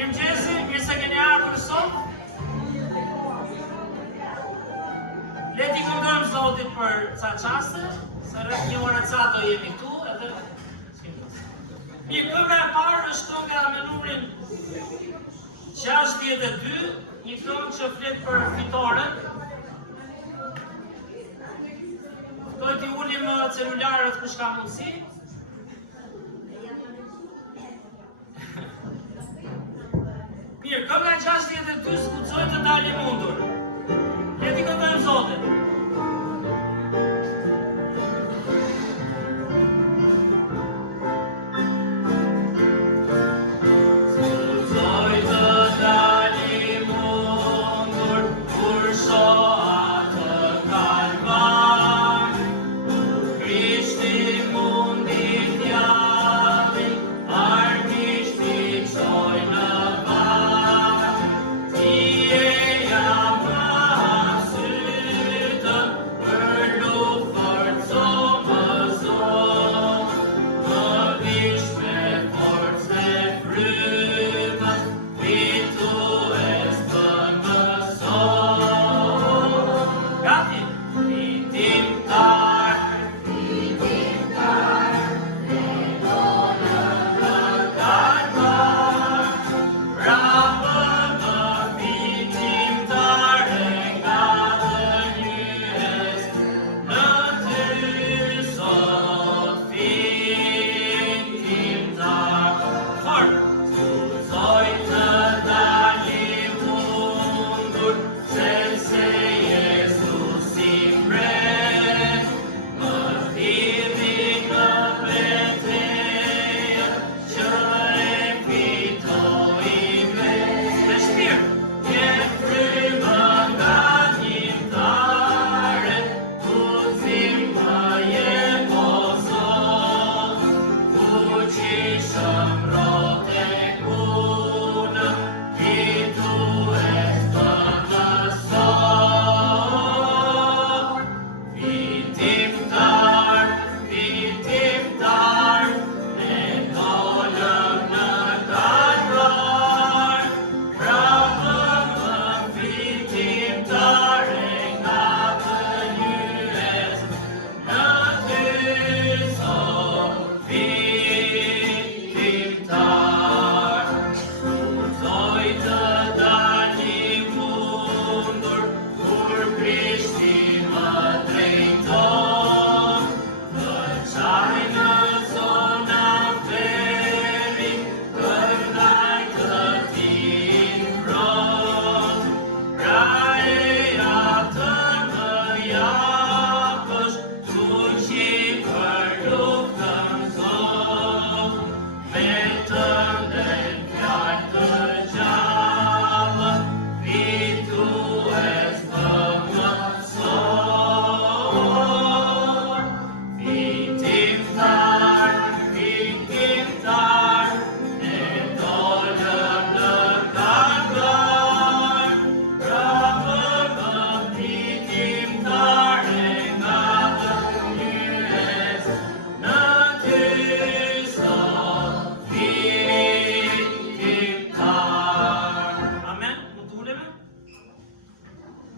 Mirëmëngjesi, mirë se keni ardhur sot. Le t'i këndojmë Zotit për ca çaste, se rreth një orë ca do jemi këtu, edhe Mirë, kënga e parë është kënga me numrin 62, një këngë që flet për fitoren. Ftoj t'i ulim celularët kush ka mundësi. Mirë, kënga 62 skuqoj të dalë mundur. Le t'i këndojmë Zotit.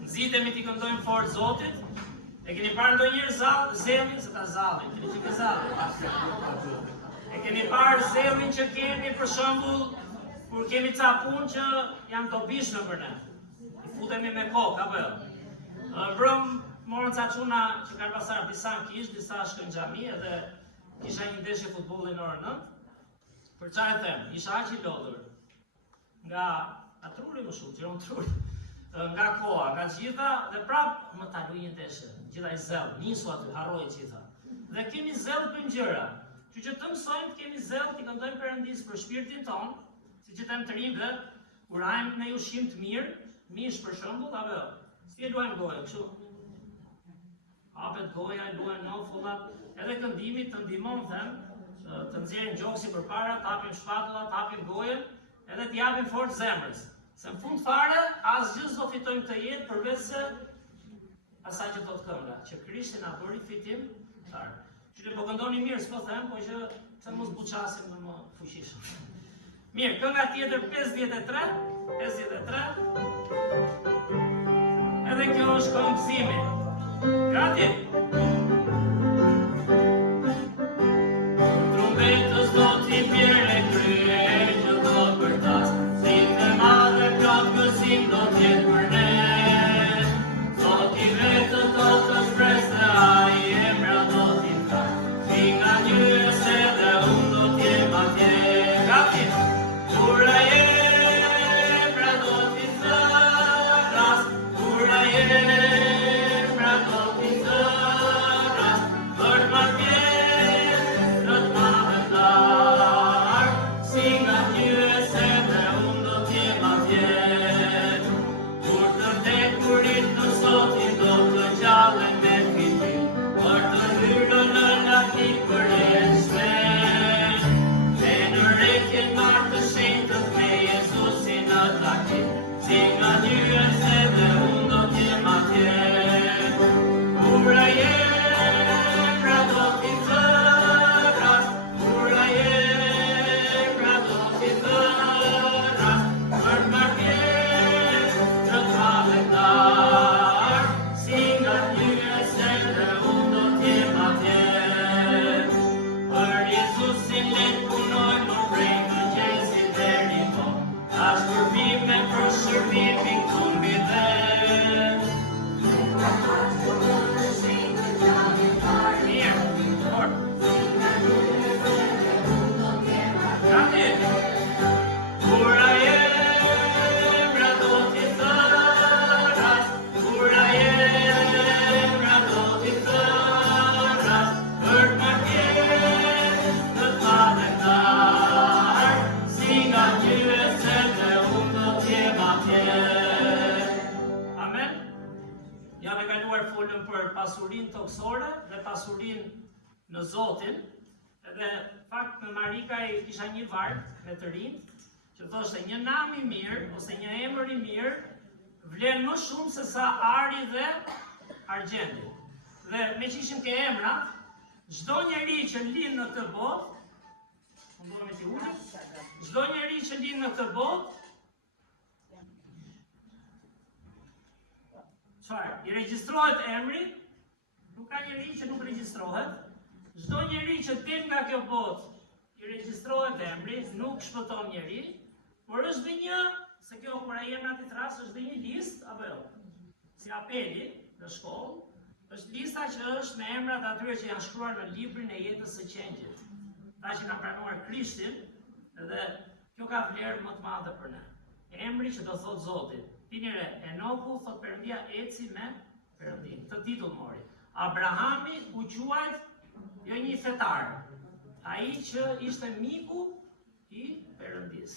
Nxitemi t'i këndojmë fort Zotit. E keni parë ndonjëherë zellin, se ta zallin, keni qenë zallin. E keni parë zellin që kemi për shembull kur kemi ca punë që janë dobishme për ne. I futemi me kokë apo jo. Vrëm morën ca çuna që kanë pasur disa në kish, disa shkojnë në xhami edhe kisha një ndeshje futbolli në orën 9. Për çfarë them? Isha aq i lodhur. Nga atruri më shumë, tiron truri. Nga koha, nga gjitha, dhe prap më ta luaj një ndeshje. Gjitha i zell, nisu aty, harroi gjitha. Dhe kemi zell për gjëra. Që të mësojmë të kemi zell, t'i këndojmë Perëndis për shpirtin ton, siç e them të rinjve, kur hajmë në ushqim të mirë, mish për shembull, apo jo. Si e luajmë gojën, kështu. Hapet goja, luajnë nofullat, edhe këndimi të ndihmon them, të nxjerrim gjoksi përpara, të hapim shpatullat, të hapim gojën, edhe t'i japim fort zemrës. Se në fund fare, asgjë s'do fitojmë të jetë përveç se asaj që thot kënga, që Krishti na bëri fitim qarë. Që po këndoni mirë, s'po them, po që pse mos buçasim në më fuqishëm. Mirë, kënga tjetër 53. Edhe kjo është këngëzimi. Gati? Trumbetës do t'i pjere krye që do për tas, si me madhe plot gësim do t'jetë për ne. Zot i vetë do të shprese, a i emra do t'i ta, si nga njës edhe unë do t'jem atje. Gati? Ura emra do t'i zëras, ura emra do t'i zëras, për t'ma pjesë, në t'ma vëndar, si nga njës edhe unë do t'jem atje. Kur të vdekurit në Zotin do të gjallen me fitim, për të hyrën në lakit për e shpejt. E në rejtjen marë të shenjtët me Jezusin në lakit, si nga njës edhe unë do t'jem atje. Ura emra do t'i zëras, ura emra do t'i zëras, për t'ma pjesë në t'ma vëndar, si nga njës edhe unë do t'jem atje. Për Jezusin le t'punoj më prej mëngjesit deri vonë, ta shpërbime për shërbimin këtu mbi dhe. Mirë, fort. Gati? Ura emra do t'i zëras, ura emra do t'i zëras, për t'ma pjesë në t'ma vëndar, si nga njës edhe unë do t'jem atje. Amen? Jam e kaluar folën për pasurin toksore dhe pasurin në Zotin, edhe fakt me Marika i kisha një varg me të rinj, që thoshte një nam i mirë ose një emër i mirë vlen më shumë se sa ari dhe argjendi. Dhe me që ishim ke emra, çdo njeri që lind në këtë botë, mundohem me t'i ulem, çdo njeri që lind në këtë botë, çfarë? I regjistrohet emri, nuk ka njeri që nuk regjistrohet. Çdo njeri që del nga kjo botë, i regjistrohet emri, nuk shpëton njeri, por është dhe një, se kjo kur ai emrat i tras është dhe një listë, apo jo? Si apeli në shkollë, është lista që është me emrat atyre që janë shkruar në librin e jetës së qengjit. Ta që kanë pranuar Krishtin, dhe kjo ka vlerë më të madhe për ne. Emri që do thot Zoti. Tinire, Enoku thot Perëndia eci me Perëndin. Këtë titull mori. Abrahami u quajt jo një fetar, ai që ishte miku i Perëndis.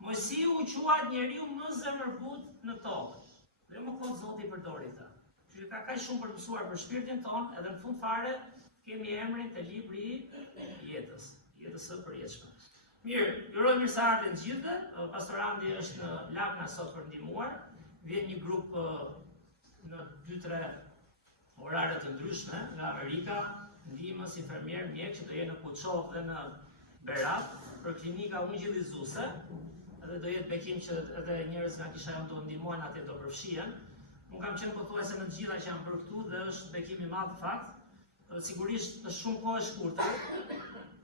Mojsiu u quajt njeriu më zemërbut në tokë. Dhe më thot Zoti përdori ta. Që ka kaq shumë për të mësuar për shpirtin ton, edhe në fund fare kemi emrin te libri i jetës së përjetshme. Mirë, uroj mirëseardhje të gjithëve. Pastorandi është në Lagna sot për ndihmuar. Vjen një grup në 2-3 orare të ndryshme nga Amerika, ndihmës, infermier, mjek që do jenë në Kuçov dhe në Berat për klinika ungjillizuese. Edhe do jetë bekim që edhe njerëz nga kisha jonë do ndihmojnë atje, do përfshihen. Unë kam qenë pothuajse në të gjitha që janë bërë këtu dhe është bekim i madh fakt. Sigurisht është shumë kohë e shkurtër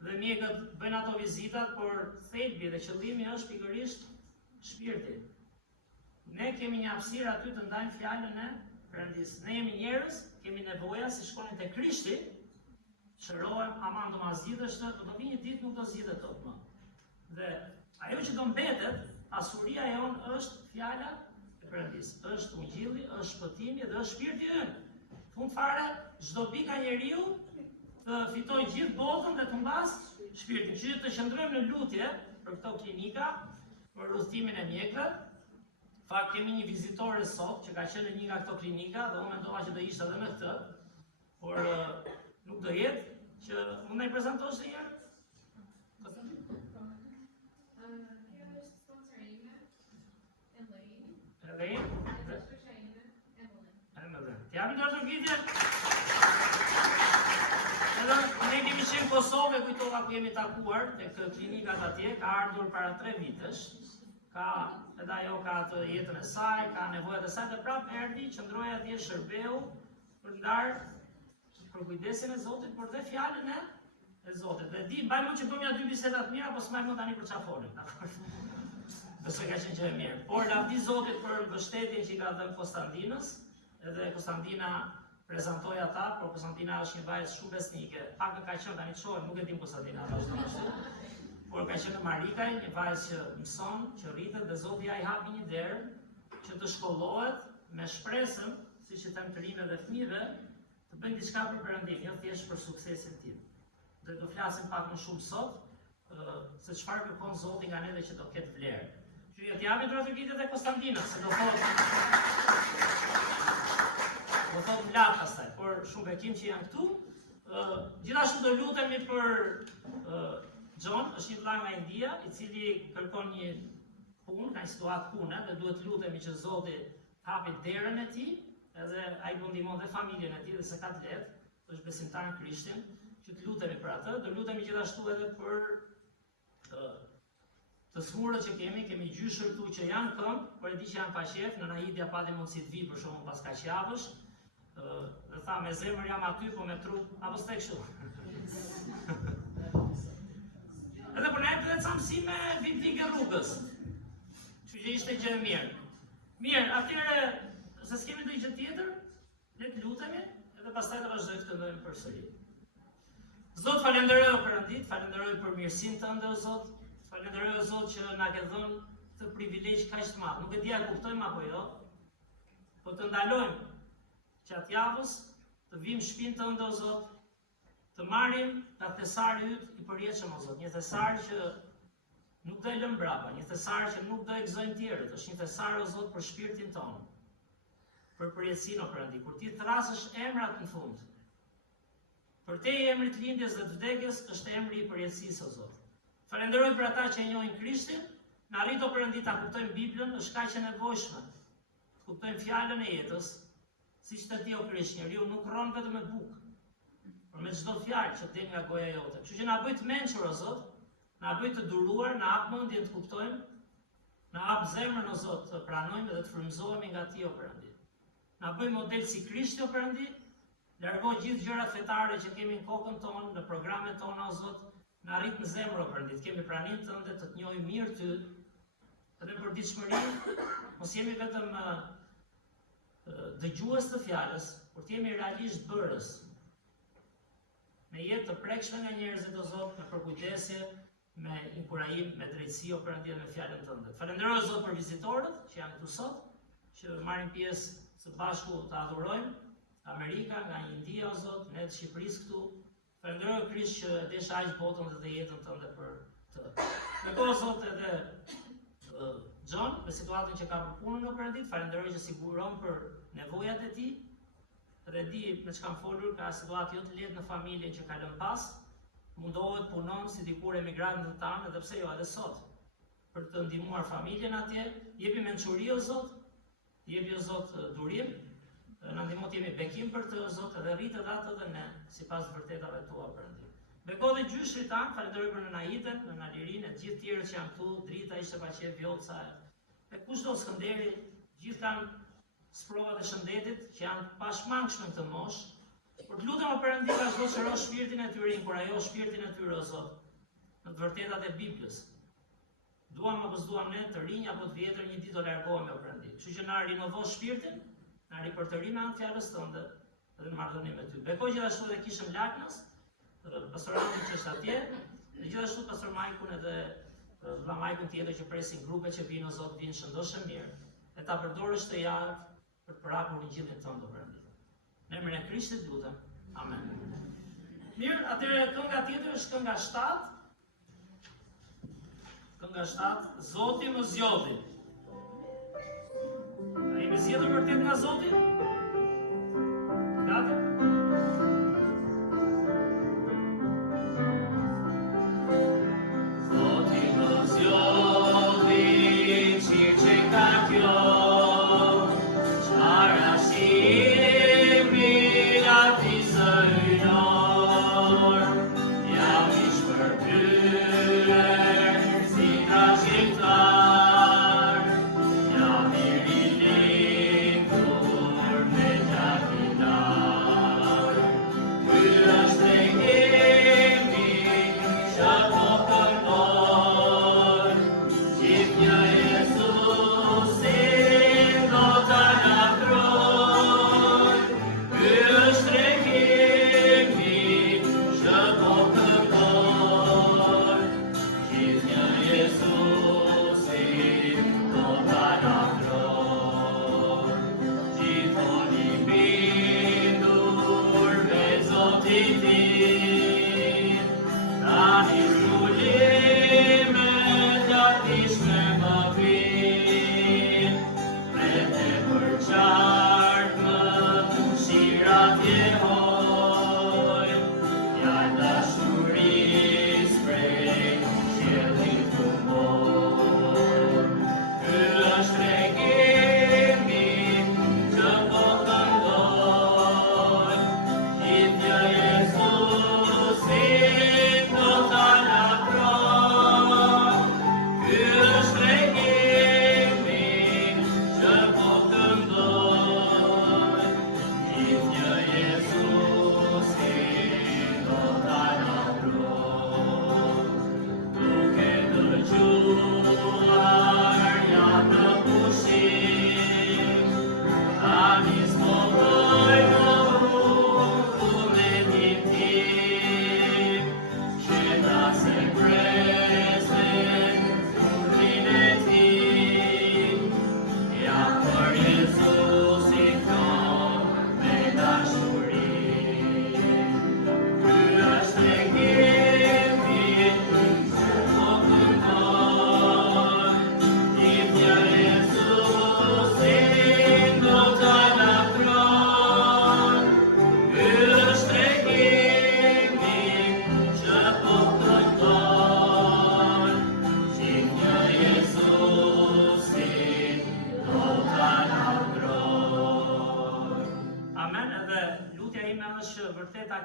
dhe mjekët bëjnë ato vizitat, por thelbi dhe qëllimi është pikërisht shpirti. Ne kemi një hapësirë aty të ndajmë fjalën e Perëndis. Ne jemi njerëz, kemi nevoja si shkonin te Krishti, shërohem, aman do ma zgjidhesh, do vi një ditë nuk do zgjidhet dot më. Dhe ajo që do mbetet, pasuria jonë është fjala e Perëndis. Është ungjilli, është shpëtimi dhe është shpirti ynë. Fund fare, çdo bika njeriu të fitoj gjithë botën dhe të mbas shpirtin. Që të qëndrojmë në lutje për këto klinika, për udhëtimin e mjekëve. Fakt kemi një vizitore sot që ka qenë në një nga këto klinika dhe unë mendova që do ishte edhe me këtë, por nuk do jetë, që mund na i prezantosh një herë? Kjo është sponsor ime, Elaine. Elaine? Është ime, Evelyn. Ti japim dorë të vizit? Edhe ne kemi qenë Kosovë, kujtova ku jemi takuar, tek klinikat atje, ka ardhur para 3 vitesh, ka edhe ajo ka atë jetën e saj, ka nevojat e saj, dhe prapë erdhi, qëndroi atje shërbeu për ndarë për kujdesin e Zotit, por dhe fjalën e Zotit. Dhe di, mbaj mund që bëmja 2 biseda të mira, po s'mbaj mund tani për çfarë folim. Besoj ka qenë që e mirë. Por lavdi Zotit për mbështetjen që i ka dhënë Konstantinës, edhe Konstantina prezantoi ata, por Konstantina është një vajzë shumë besnike. Pak ka qenë tani çohem, nuk e dim Konstantina vazhdimisht. Por ka qenë në Marikaj, një vajzë që mëson, që rritet dhe Zoti ja i hapi një derë që të shkollohet me shpresën, siç e them të rinë dhe fëmijëve, të bëjnë diçka për Perëndimin, jo thjesht për suksesin tim. Dhe do flasim pak më shumë sot se çfarë kërkon Zoti nga neve që do ketë vlerë. Që të japin drejtëritë e Konstantinës, se do thotë mlat pastaj, por shumë bekim që janë këtu. Gjithashtu do lutemi për John, është një vëlla nga India, i cili kërkon një punë, ka një situatë pune, dhe duhet lutemi që Zoti hapi derën e tij, edhe ai do ndihmon dhe familjen e tij, dhe se ka të lehtë, është besimtar në Krishtin, që të lutemi për atë. Do lutemi gjithashtu edhe për të smurët që kemi gjyshër këtu që janë këmbë, por e di që janë pa qef, në Naidja pati mundësi të vi për shkakun pas kaq javësh. Dhe tha me zemër jam aty, po me trup apo s'te kështu. Edhe për ne të ca mësime biblike rrugës. Kështu që ishte gjë e mirë. Mirë, atyre se s'kemi ndonjë gjë tjetër, le të lutemi edhe pastaj të vazhdojmë të këndojmë përsëri. Zot, falenderoj o Perëndit, falenderoj për mirësinë tënde o Zot. Falenderoj o Zot që na ke dhënë këtë privilegj kaq të madh. Nuk e di a kuptojmë apo jo, po të ndalojmë gjatë javës të vim në shtëpinë tënde o Zot, të marrim nga thesari yt i përjetshëm o Zot, një thesar që nuk do e lëm brapa, një thesar që nuk do e gëzojnë tjerët, është një thesar o Zot për shpirtin tonë, për përjetësinë o Perëndi, kur ti thrasësh emrat në fund. Për te emri të lindjes dhe të vdekjes është emri i përjetësisë o Zot. Falenderoj për ata që e njohin Krishtin, na rrit o Perëndi ta kuptojmë Biblën, është kaq e nevojshme. Të kuptojmë fjalën e jetës, siç të ti o Krisht, njeriu nuk rron vetëm me bukë, por me çdo fjalë që del nga goja jote. Kështu që na bëj të mençur o Zot, na bëj të duruar, na hap mendjen të kuptojmë, na hap zemrën o Zot të pranojmë dhe të frymëzohemi nga ti o Perëndi. Na bëj model si Krishti o Perëndi, largo gjithë gjërat fetare që kemi në kokën tonë, në programet tona o Zot, na rrit në zemër o Perëndi, të kemi praninë tënde, të njohim mirë ty, edhe për ditëshmërinë, mos jemi vetëm dëgjues të fjalës, por të jemi realisht bërës. Me jetë të prekshme nga njerëzit o Zot, me përkujdesje, me inkurajim, me drejtësi o Perëndi dhe me fjalën tënde. Falenderoj o Zot për vizitorët që janë këtu sot, që marrin pjesë së bashku të adhurojmë, Amerika, nga India o Zot, ne të Shqipërisë këtu. Falenderoj Krisht që desha aq botën dhe jetën tënde për të. Ndërkohë Zot edhe John, me situatën që ka për punën o Perëndit, falenderoj që siguron për nevojat e tij. Dhe di me çka kam folur, ka situatë jo të lehtë në familjen që ka lënë pas, mundohet punon si dikur emigrantët tanë, edhe pse jo edhe sot, për të ndihmuar familjen atje. Jepi mençuri o Zot, jepi o Zot durim, na ndihmo të jemi bekim për të o Zot, edhe rritet atë dhe ne sipas vërtetave tua Perëndi. Beko dhe gjyshrit tanë, falenderoj për nëna Iden, nëna Lirin, e gjithë tjerë që janë këtu, Drita ishte pa qef, Vjoca, e kushdo Skënderi, gjithë kanë sprovat e shëndetit që janë pashmangshme në këtë moshë, por të lutem o Perëndi vazhdo shëro shpirtin e tyre, inkurajo shpirtin e tyre o Zot, në të vërtetat e Biblës. Duam apo s'duam ne të rinj apo të vjetër, një ditë do largohemi o Perëndi. Kështu që na rinovo shpirtin, na ripërtëri me anë fjalës tënde dhe në marrëdhënie me ty. Bekoj gjithashtu edhe kishëm Laknës, pastoratin që është atje, dhe gjithashtu pastor Majkun edhe vëlla Majkun tjetër që presin grupe që vinë o Zot, vinë shëndoshë mirë, e ta përdorësh të javë për të përhapur Injillin tënd o Perëndi. Në emrin e Krishtit lutem. Amen. Mirë, atëherë kënga tjetër është kënga 7. Kënga 7, Zoti më zgjodhi. A jemi zgjedhur vërtet nga Zoti? Gati? Ja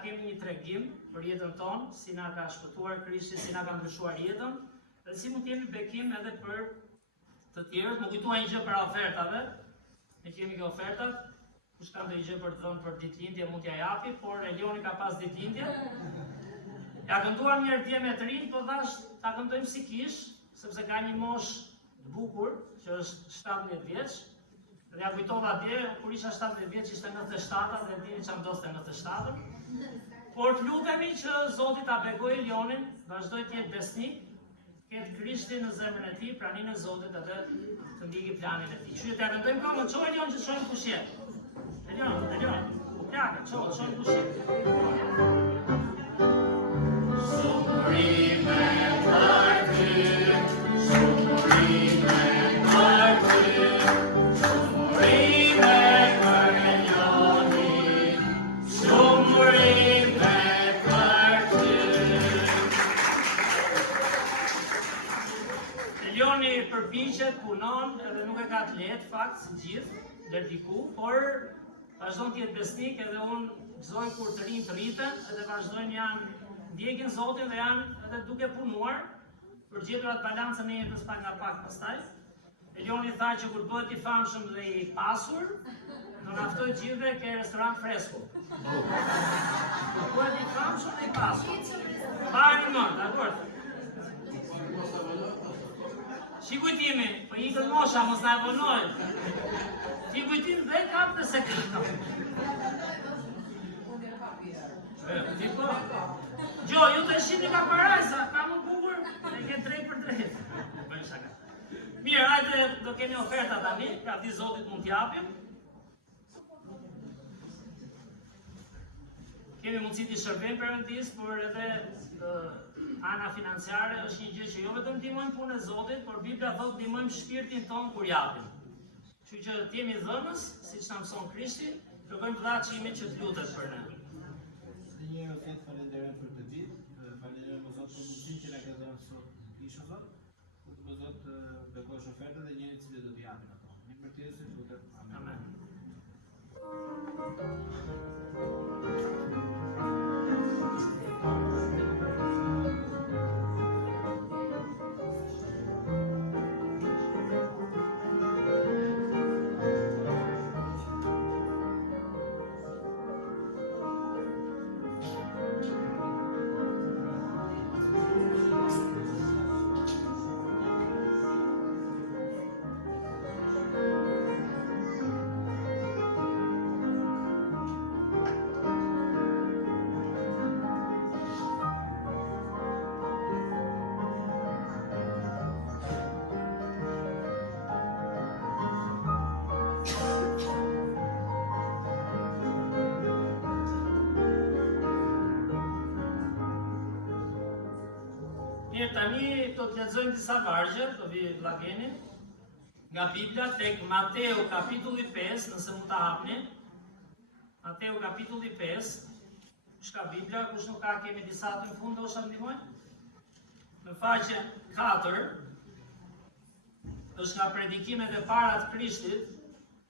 Kemi një tregim për jetën tonë, si na ka shpëtuar Krishti, si na ka ndryshuar jetën, dhe si mund kemi bekim edhe për të tjerët. Më kujtua një gjë për ofertave, ne kemi ke ofertat, kush ka ndonjë gjë për të dhënë për ditëlindje mund t'ja japi, por Elioni ka pas ditëlindje. Ja kënduar një herë dje me të rinj, po thash ta këndojmë si kish, sepse ka një moshë të bukur, që është 17 vjeç. Dhe ja kujtova dje, kur isha 17 vjeç, ishte 97 dhe dini çfarë ndoste 97. Por të lutemi që Zoti ta begojë Elionin, vazhdoj të jetë besnik, ketë Krishtin në zemrën e tij, praninë e Zotit, edhe të ndjeki planin e tij. Kështu t'ja këndojmë këngën, çoj Elion që shohim kush je. Elion, plaka, çoj, shohim kush je. Përpiqet, punon, edhe nuk e ka të lehtë fakt si gjithë, deri diku, por vazhdon të jetë besnik, edhe unë gëzoj kur të rinj të rriten, edhe vazhdojnë janë ndjekin Zotin dhe janë edhe duke punuar për gjetur atë balancën e jetës pak nga pak pastaj. Elioni tha që kur bëhet i famshëm dhe i pasur, do na ftoj gjithëve ke restorant Fresco. Bëhet i famshëm dhe i pasur. Bani më, dakor? Shikujtimi, po i ikën mosha, mos na e vonojnë. Shikujtim dhe kap dhe se kap. Ti po? Gjo, ju të shqini ka parajsa, ka më bukur, e ke drejt për drejt. Bëjnë shaka. Mirë, hajde do kemi oferta tani, pra di Zotit mund t'japim. Kemi mundësi t'i shërbejmë Perëndis, por edhe ana financiare është një gjë që jo vetëm ndihmojmë punën e Zotit, por Bibla thotë ndihmojmë shpirtin tonë kur japim. Kështu që të jemi dhënës, siç na mëson Krishti, kërkojmë dhënçimin që të lutet për ne. Një herë falenderojmë për këtë ditë, falenderojmë Zotin për mundësinë që na ka dhënë sot. Kisha Zot, o Zot, bekosh ofertën dhe njëri i cili do t'i japim ato. Në emrin e Jezusit lutem. Amen. tani do të lexojmë disa vargje, do vi vllageni, nga Bibla tek Mateu kapitulli 5, nëse mund ta hapni. Mateu kapitulli 5, shka Bibla, kush nuk ka, kemi disa të në fund, do shë ndihmojnë? Në faqen 4, është nga predikimet e para të Krishtit,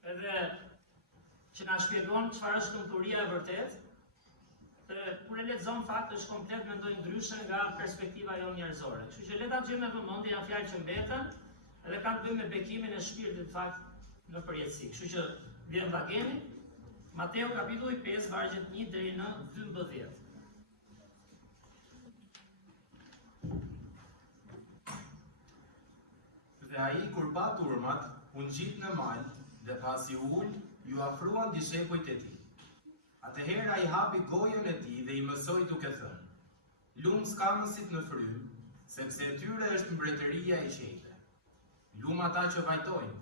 edhe që na shpjegon çfarë është lumturia e vërtet. Kur e lexon fakt është komplet mendoj ndryshe nga perspektiva jo njerëzore. Kështu që le ta gjejmë me vëmendje, janë fjalë që mbeten edhe kanë të bëjnë me bekimin e shpirtit fakt në përjetësi. Kështu që vjen vllageni, Mateu kapitulli 5 vargjet 1 deri në 12. Dhe ai kur pa turmat, u ngjit në mal, dhe pasi u ul, ju afruan dishepujt e tij. Atëherë ai hapi gojën e tij dhe I mësoi duke thënë: Lum skamësit në frym, sepse e tyre është mbretëria e qejve. Lum ata që vajtojnë,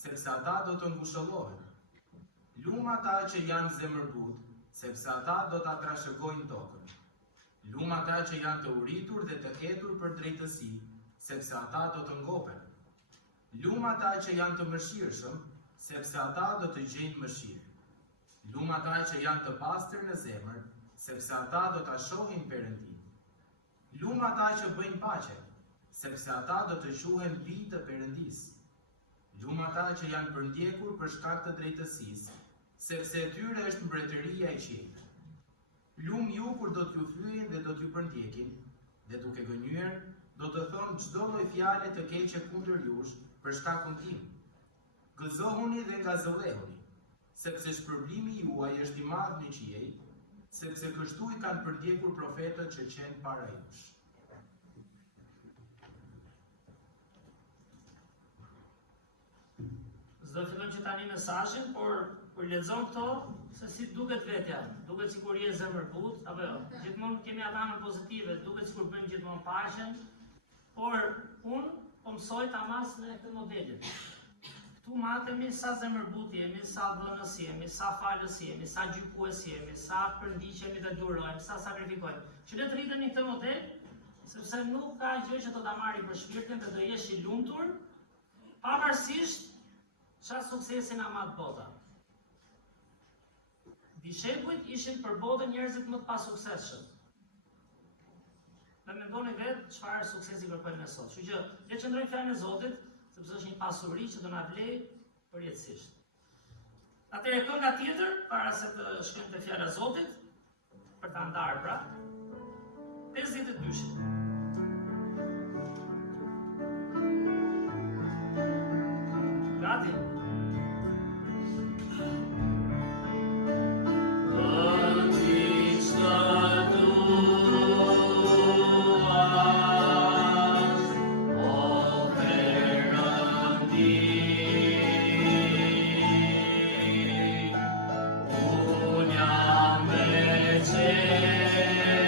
sepse ata do të ngushëllohen. Lum ata që janë zemërbut, sepse ata do ta trashëgojnë tokën. Lum ata që janë të uritur dhe të hetur për drejtësi, sepse ata do të ngopen. Lum ata që janë të mëshirshëm, sepse ata do të gjejnë mëshirë. Lum ata që janë të pastër në zemër, sepse ata do ta shohin Perëndin. Lum ata që bëjnë paqe, sepse ata do të quhen bijë të Perëndisë. Lum ata që janë përndjekur për shkak të drejtësisë, sepse e tyre është mbretëria e qiejve. Lum ju kur do t'ju flyen dhe do t'ju përndjekin, dhe duke gënyer, do të thonë çdo lloj fjale të keqe kundër jush për shkakun tim. Gëzohuni dhe ngazëllehuni, sepse shpërblimi juaj është I madh në qiej, sepse kështu I kanë përdjekur profetët që qenë para jush. S'do fillojmë që tani mesazhin, por kur lexon këto, se si duket vetja, duket sikur je zemërbut, apo jo? Gjithmonë kemi atë anën pozitive, duket sikur bëjmë gjithmonë paqen, por unë po mësoj ta mas në këtë modelin. Këtu matemi sa zemërbut jemi, sa dhënës jemi, sa falës jemi, sa gjykues jemi, sa përndiqemi dhe durojmë, sa sakrifikojmë. Që le të rritemi këtë model, sepse nuk ka gjë që do ta marrë për shpirtin dhe do jesh I lumtur, pavarësisht çfarë suksesi na mat bota. Dishepujt ishin për botën njerëzit më të pasuksesshëm. Dhe mendoni vetë çfarë suksesi kërkojmë ne sot. Kështu që le të qëndrojmë fjalën e Zotit, sepse është një pasuri që do na vlej përjetësisht. Atëherë kënga tjetër, para se të shkojmë te fjala e Zotit, për ta ndarë pra, 52. Gati? Unia me cena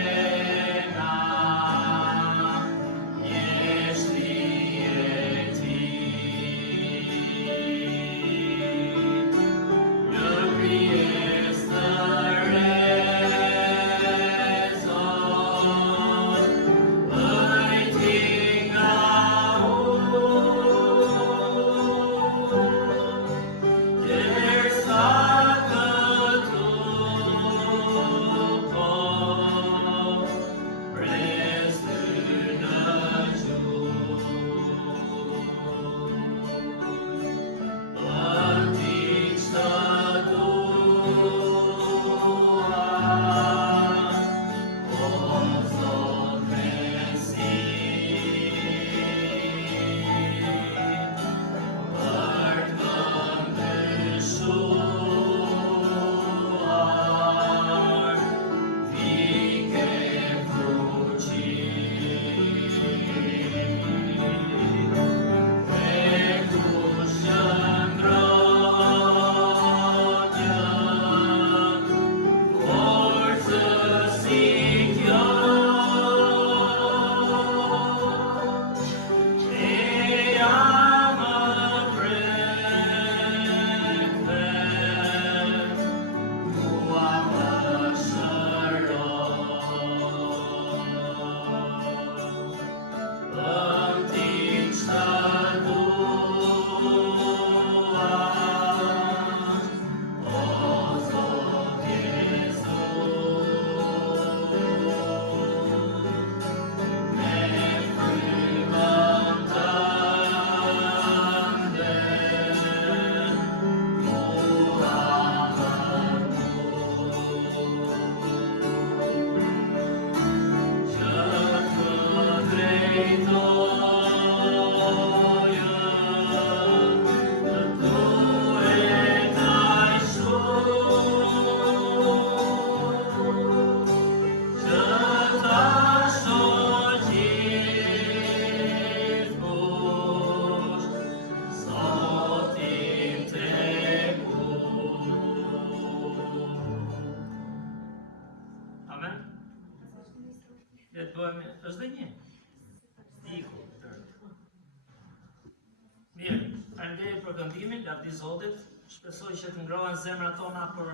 Faleminderit për këndimin, lavdi Zotit. Shpresoj që të ngrohen zemrat tona për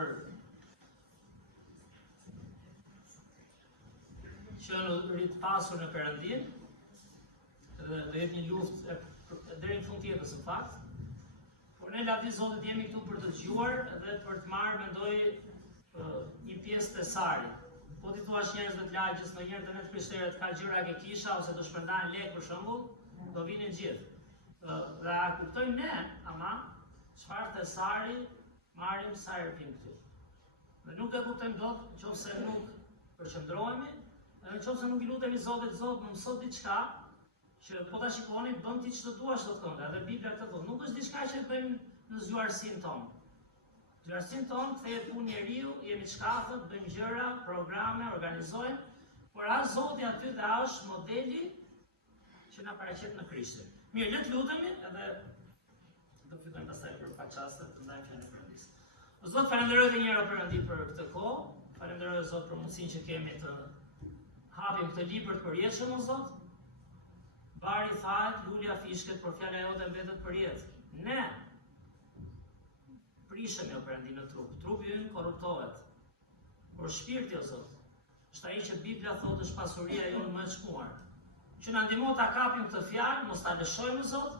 që në rritë pasur në Perëndin, dhe do jetë një luftë deri në fund jetës në fakt. Por ne lavdi Zotit jemi këtu për të dëgjuar dhe për të marrë mendoj një pjesë të sarit. Po ti thuash njerëzve të lagjës ndonjëherë të ne të krishterët ka gjëra ke kisha ose të shpërndajnë lekë për shembull, do vinin gjithë. Dhe a kuptojmë ne, ama, çfarë thesari marrim sa herë vim këtu. Dhe nuk e kuptojmë dot nëse nuk përqendrohemi, dhe nëse nuk i lutemi Zotit, Zot, më mëso diçka që po ta shikoni bën ti ç'të duash sot kënga. Dhe Bibla këtë thotë, nuk është diçka që bëjmë në zgjuarsinë tonë. Zgjuarsinë tonë kthehet punë njeriu, jemi të shkafët, bëjmë gjëra, programe, organizojmë, por as Zoti aty dhe është modeli që na paraqet në Krishtin. Mirë, le të lutemi edhe do fillojmë pastaj për pak çaste të ndajmë fjalën e Perëndisë. O Zot, falenderoj edhe një herë Perëndi për këtë kohë. Falenderoj Zot për mundësinë që kemi të hapim këtë libër të përjetshëm, o Zot. Bari thahet, lulja fishket, por fjala jote mbetet për jetë. Ne prishemi o Perëndi në trup. Trupi ynë korruptohet. Por shpirti o Zot, është ai që Bibla thotë është pasuria jonë më e çmuar. Që na ndihmo ta kapim këtë fjalë, mos ta lëshojmë Zot,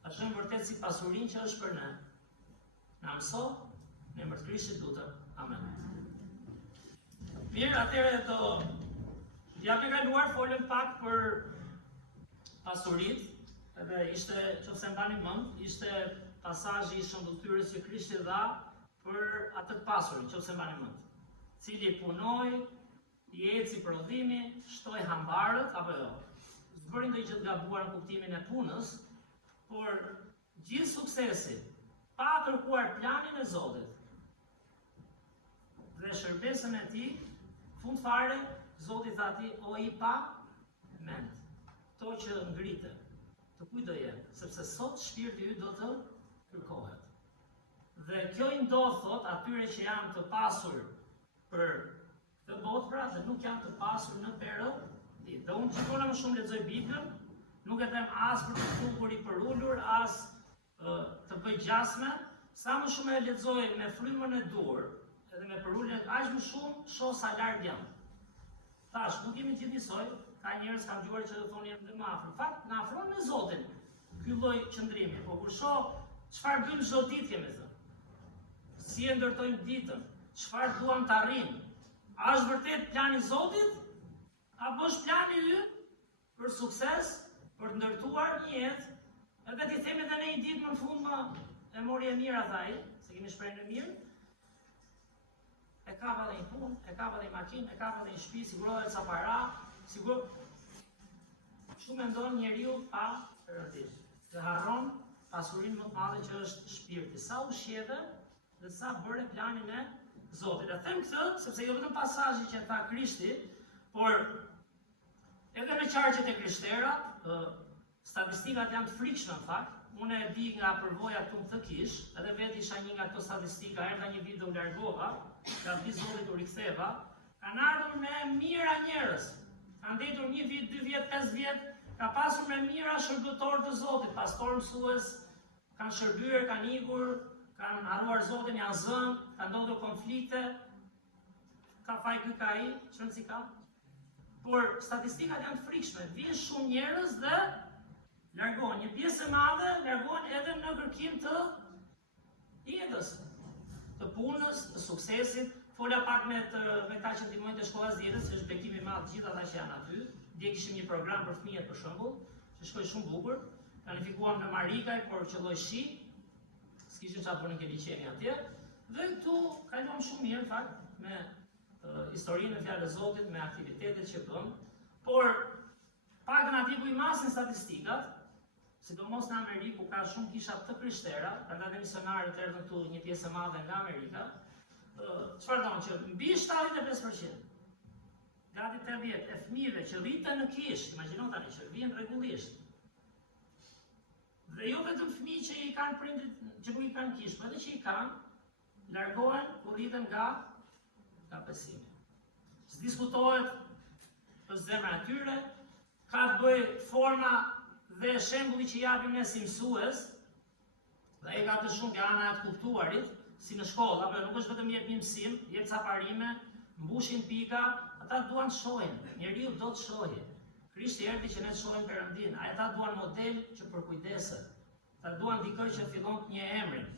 ta shohim vërtet si pasurinë që është për ne. Na mëso, në emër të Krishtit lutem. Amen. Mirë, atëherë do japë kaluar folëm pak për pasuritë, edhe ishte, nëse mbani mend, ishte pasazhi i shëmbulltyrës që Krishti dha për atë të pasurin, nëse mbani mend. Cili punoi, i eci prodhimi, shtoi hambarët, apo jo. Zbëri ndonjë gjë të gabuar në kuptimin e punës, por gjithë suksesi, pa kërkuar planin e Zotit dhe shërbesën e tij, fund fare, Zoti tha atij, o i pa mend, to që ngrite, të kujt do jenë, sepse sot shpirti yt do të kërkohet. Dhe kjo i ndodh, thot, atyre që janë të pasur për të botë, pra, dhe nuk janë të pasur në Perëndi. Dhe unë gjithmonë më shumë lexoj Biblën, nuk e them as për të tukur i përullur, as të bëj gjasme, sa më shumë e lexoj me frymën e dur, edhe me përullin, aq më shumë shoh sa larg jam. Thash, nuk jemi gjithë njësoj, ka njerëz kam dëgjuar që thonë jam më afër. Fakt, na afron me Zotin ky lloj qëndrimi, por kur shoh çfarë bëjmë çdo ditë kemi thënë. Si e ndërtojmë ditën, çfarë duam të arrijmë? A është vërtet plani i Zotit? Apo është plani ynë për sukses, për të ndërtuar një jetë? Edhe ti themi edhe ne një ditë më në fund e mori e mira tha ai, se kemi shprehën e mirë. E kapa dhe një punë, e kapa dhe një makinë, e kapa dhe një shtëpi, sigurohet sa para, Kështu mendon njeriu pa Perëndin. Dhe harron pasurinë më të madhe që është shpirti. Sa ushqeve dhe sa bëre planin e Zotit. E them këtë sepse jo vetëm pasazhi që tha Krishti, por edhe në qarqet e krishterët, statistikat janë të frikshme në fakt. Unë e di nga përvoja këtu në Kish, edhe vetë isha një nga këto statistika, erdha një vit do largova, nga vit Zotit u riktheva, kanë ardhur me mira njerëz. Kanë ndetur 1 vit, 2 vjet, 5 vjet, ka pasur me mira shërbëtorë të Zotit, pastor, mësues, kanë shërbyer, kanë ikur, kanë harruar Zotin, janë zënë, kanë ndodhur konflikte, ka faj ky ka ai, çfarë si ka? Por statistikat janë të frikshme, vijnë shumë njerëz dhe largohen. Një pjesë e madhe largohen edhe në kërkim të jetës, të punës, të suksesit. Fola pak me ta që ndihmojnë të shkollas dietës, që është bekim i madh gjithë ata që janë aty. Dje kishim një program për fëmijët për shembull, që shkoi shumë bukur. Planifikuam në Marikaj, por qelloi shi. S'kishim çfarë bënë ke liçeni atje. Dhe këtu kaluam shumë mirë në fakt me historinë e fjalës së Zotit, me aktivitetet që bëm. Por pak na diku i masin statistikat, sidomos në Amerikë ku ka shumë kisha të krishtera, prandaj misionarët erdhën këtu një pjesë e madhe nga Amerika. Çfarë thonë që mbi 75%, gati 80% e fëmijëve që rriten në kish, imagjino tani që vijnë rregullisht. Dhe jo vetëm fëmijë që i kanë prindrit që nuk i kanë kish, por edhe që i kanë, largohen kur rriten nga besimi. S'diskutohet për zemra e tyre, ka të bëjë forma dhe shembulli që japim ne si mësues, Dhe ai ka të shumë nga ana e të kuptuarit, si në shkollë, apo nuk është vetëm jep një mësim, jep ca parime, mbushin pika, ata duan të shohin, njeriu do të shohë. Krishti erdhi që ne të shohim Perëndin, ata duan model që përkujdeset. Ata duan dikë që fillon të një emrin.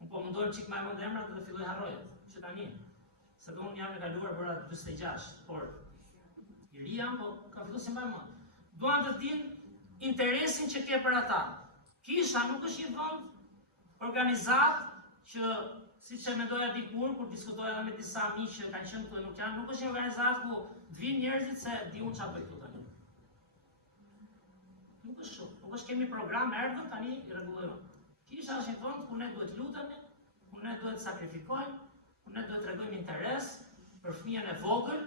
Unë po mundohem çik më mend emrat dhe filloj harrojet, që tani. Se do unë jam e kaluar bëra 46, por i ri jam, po ka filluar si më mend. Duan të dinë interesin që ke për ata. Kisha nuk është një vend organizat që siç e mendoja dikur kur diskutoja edhe me disa miq që kanë qenë këtu nuk janë, nuk është një organizat ku të vinë njerëzit se diun çfarë bëj këtu tani. Nuk është shumë. Nuk është kemi program erdhëm tani i rregullojmë. Kisha është një vend ku ne duhet lutemi, ku ne duhet sakrifikojmë, ku ne duhet tregojmë interes për fëmijën e vogël,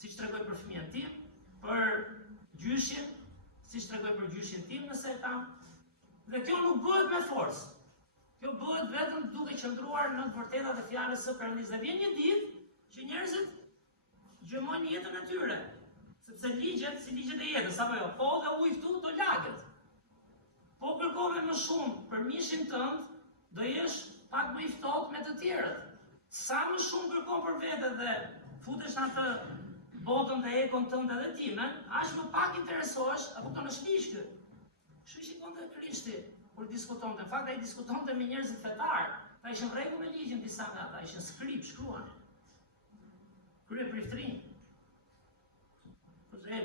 siç tregoj për fëmijën tim, për gjyshin, siç tregoj për gjyshin tim nëse e kam. Dhe kjo nuk bëhet me forcë. Kjo bëhet vetëm duke qëndruar në të vërtetat e fjalës së Perëndisë. Dhe vjen një ditë që njerëzit gjëmojnë jetën e tyre. Sepse ligjet, si ligjet e jetës, apo jo, po dhe ujë këtu do laget. Po kërkove më shumë për mishin tënd, do jesh pak më i ftohtë me të tjerët. Sa më shumë kërkon për vete dhe futesh në atë botën dhe ekon tënde dhe timen, aq më pak interesohesh, apo këto në shlish kë. Kështu shikonte Krishti kur diskutonte. Në fakt ai diskutonte me njerëzit fetar. Ata ishin rregull me ligjin disa nga ata, ishin skrip, shkruan. Krye priftrin.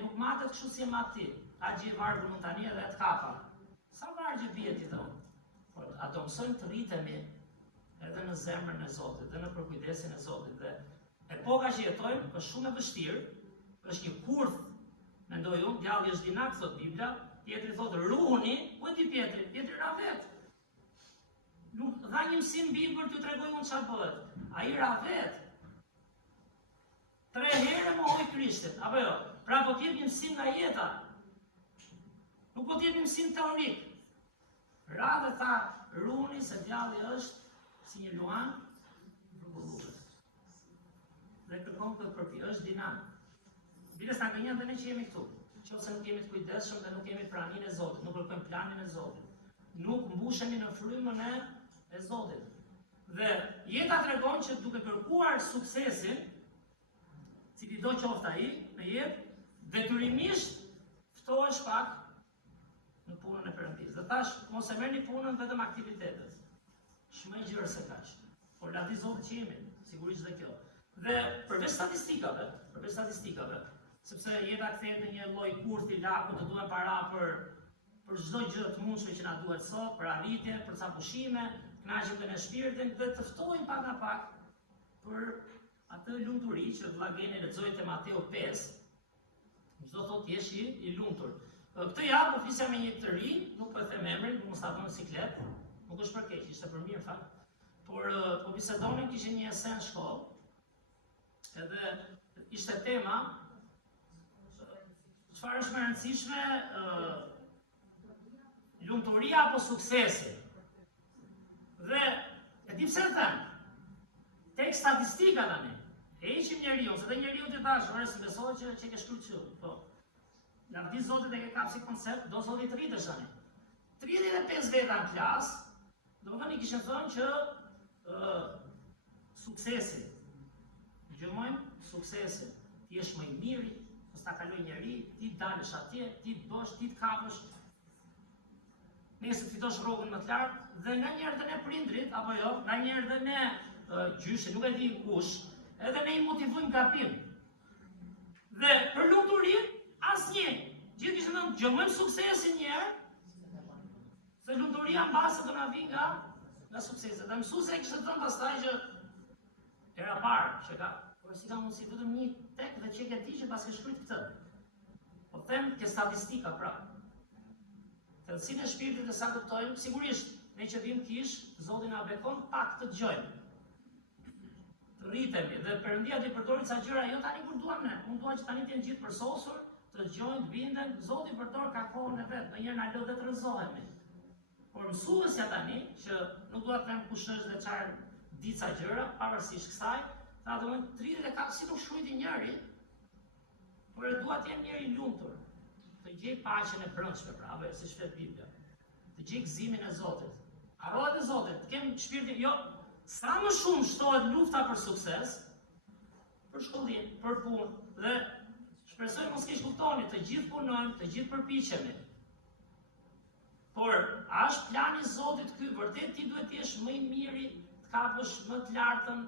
Nuk matet kështu si e mat ti. A gjë vargu mund tani edhe të kapa. Sa vargje bie ti thon? Por a do mësojmë të rritemi edhe në zemrën e Zotit, edhe në përkujdesin e Zotit. Dhe epoka që jetojmë është shumë e vështirë, është një kurth, mendoj unë, djalli është dinak, thot Bibla. Pjetri thotë, ruhuni, ku e ti Pjetri? Pjetri ra vetë. Nuk dha një mësim Bibël t'ju tregoj unë çfarë bëhet. Ai ra vetë. 3 herë mohoi Krishtin, apo jo? Pra po t'jep një mësim nga jeta. Nuk po t'jep një mësim teorik. Ra dhe tha, ruhuni se djalli është si një luan rrugullues. Dhe kërkon këtë përpi, është dinak. Bile sa gënjen dhe ne që jemi këtu. Qofse nuk jemi të kujdesshëm dhe nuk kemi praninë e Zotit, nuk kërkojmë planin e Zotit, nuk mbushemi në frymën e Zotit. Dhe jeta tregon që duke kërkuar suksesin, cili do qoftë ai në jetë, detyrimisht ftohesh pak në punën e Perëndisë. Dhe thash, mos e merrni punën vetëm aktivitetet. Shumë gjëra se kaq. Por la di Zoti që jemi, sigurisht dhe kjo. Dhe përveç statistikave, sepse jeta kthehet në një lloj kurthi laku, të duhen para për çdo gjë të mundshme që na duhet sot, për arritje, për ca pushime, kënaqjen e shpirtit, dhe të ftojmë pak nga pak për atë lumturi që vllageni lexoi te Mateu 5. Çdo thotë jesh i lumtur. Këtë javë po flisja me një të ri, nuk po e them emrin, mos ta vënë siklet, nuk është për keq, ishte për mirë fakt. Por po bisedonin, kishin një esen në shkollë. Edhe ishte tema çfarë është më e rëndësishme, lumturia apo suksesi? Dhe e di pse e them? Tek statistika tani. E ishim njeriu, se dhe njeriu të thash, ore si besohet që ke shkruar çu. Po. Lavdi Zotit e ke kap si koncept, do Zoti të rritesh tani. 35 veta në klasë, domethënë i kishin thënë që suksesi. Gjëmojmë suksesin. Ti jesh më i miri, mos ta kaloj njeri, ti dalësh atje, ti të bësh, ti të kapësh. Nëse të fitosh rrogën më të lartë, dhe nganjëherë dhe ne prindrit, apo jo, nganjëherë dhe ne gjyshe, nuk e di kush, edhe ne i motivojmë gabim. Dhe për lumturinë, asnjë. Gjithë kishin thënë, gjëmojmë suksesin një herë, se lumturia mbase do na vijë nga suksesi. Dhe mësuesja kishte thënë pastaj që era parë që ka, por si ka mundësi vetëm një tek dhe që ke ti që pas ke shkruajt këtë. Po them ke statistika pra. Thellësinë e shpirtit e sa kuptojmë, sigurisht ne që vim kish, Zoti na bekon pak të dëgjojmë. Të rritemi dhe Perëndia do i përdorin ca gjëra jo tani kur duam ne. Unë dua që tani të jenë gjithë përsosur, të dëgjojnë, të binden, Zoti përdor ka kohën e vet, ndonjëherë na lë dhe të rrëzohemi. Por mësuesja tani, që nuk dua të them kush është dhe çfarë dica gjëra, pavarësisht kësaj, tha domethënë 34 si nuk shkruajti njëri, por e dua të jem njëri i lumtur, të gjej paqen e brendshme, pra, apo siç thot Bibla. të gjej gëzimin e Zotit. Harrohet e Zotit, të kem shpirtin, jo, sa më shumë shtohet lufta për sukses, për shkollim, për punë, dhe shpresoj mos keq kuptoni, të gjithë punojmë, të gjithë përpiqemi. Por, a është plani i Zotit ky? Vërtet ti duhet të jesh më i miri, të kapësh më të lartën,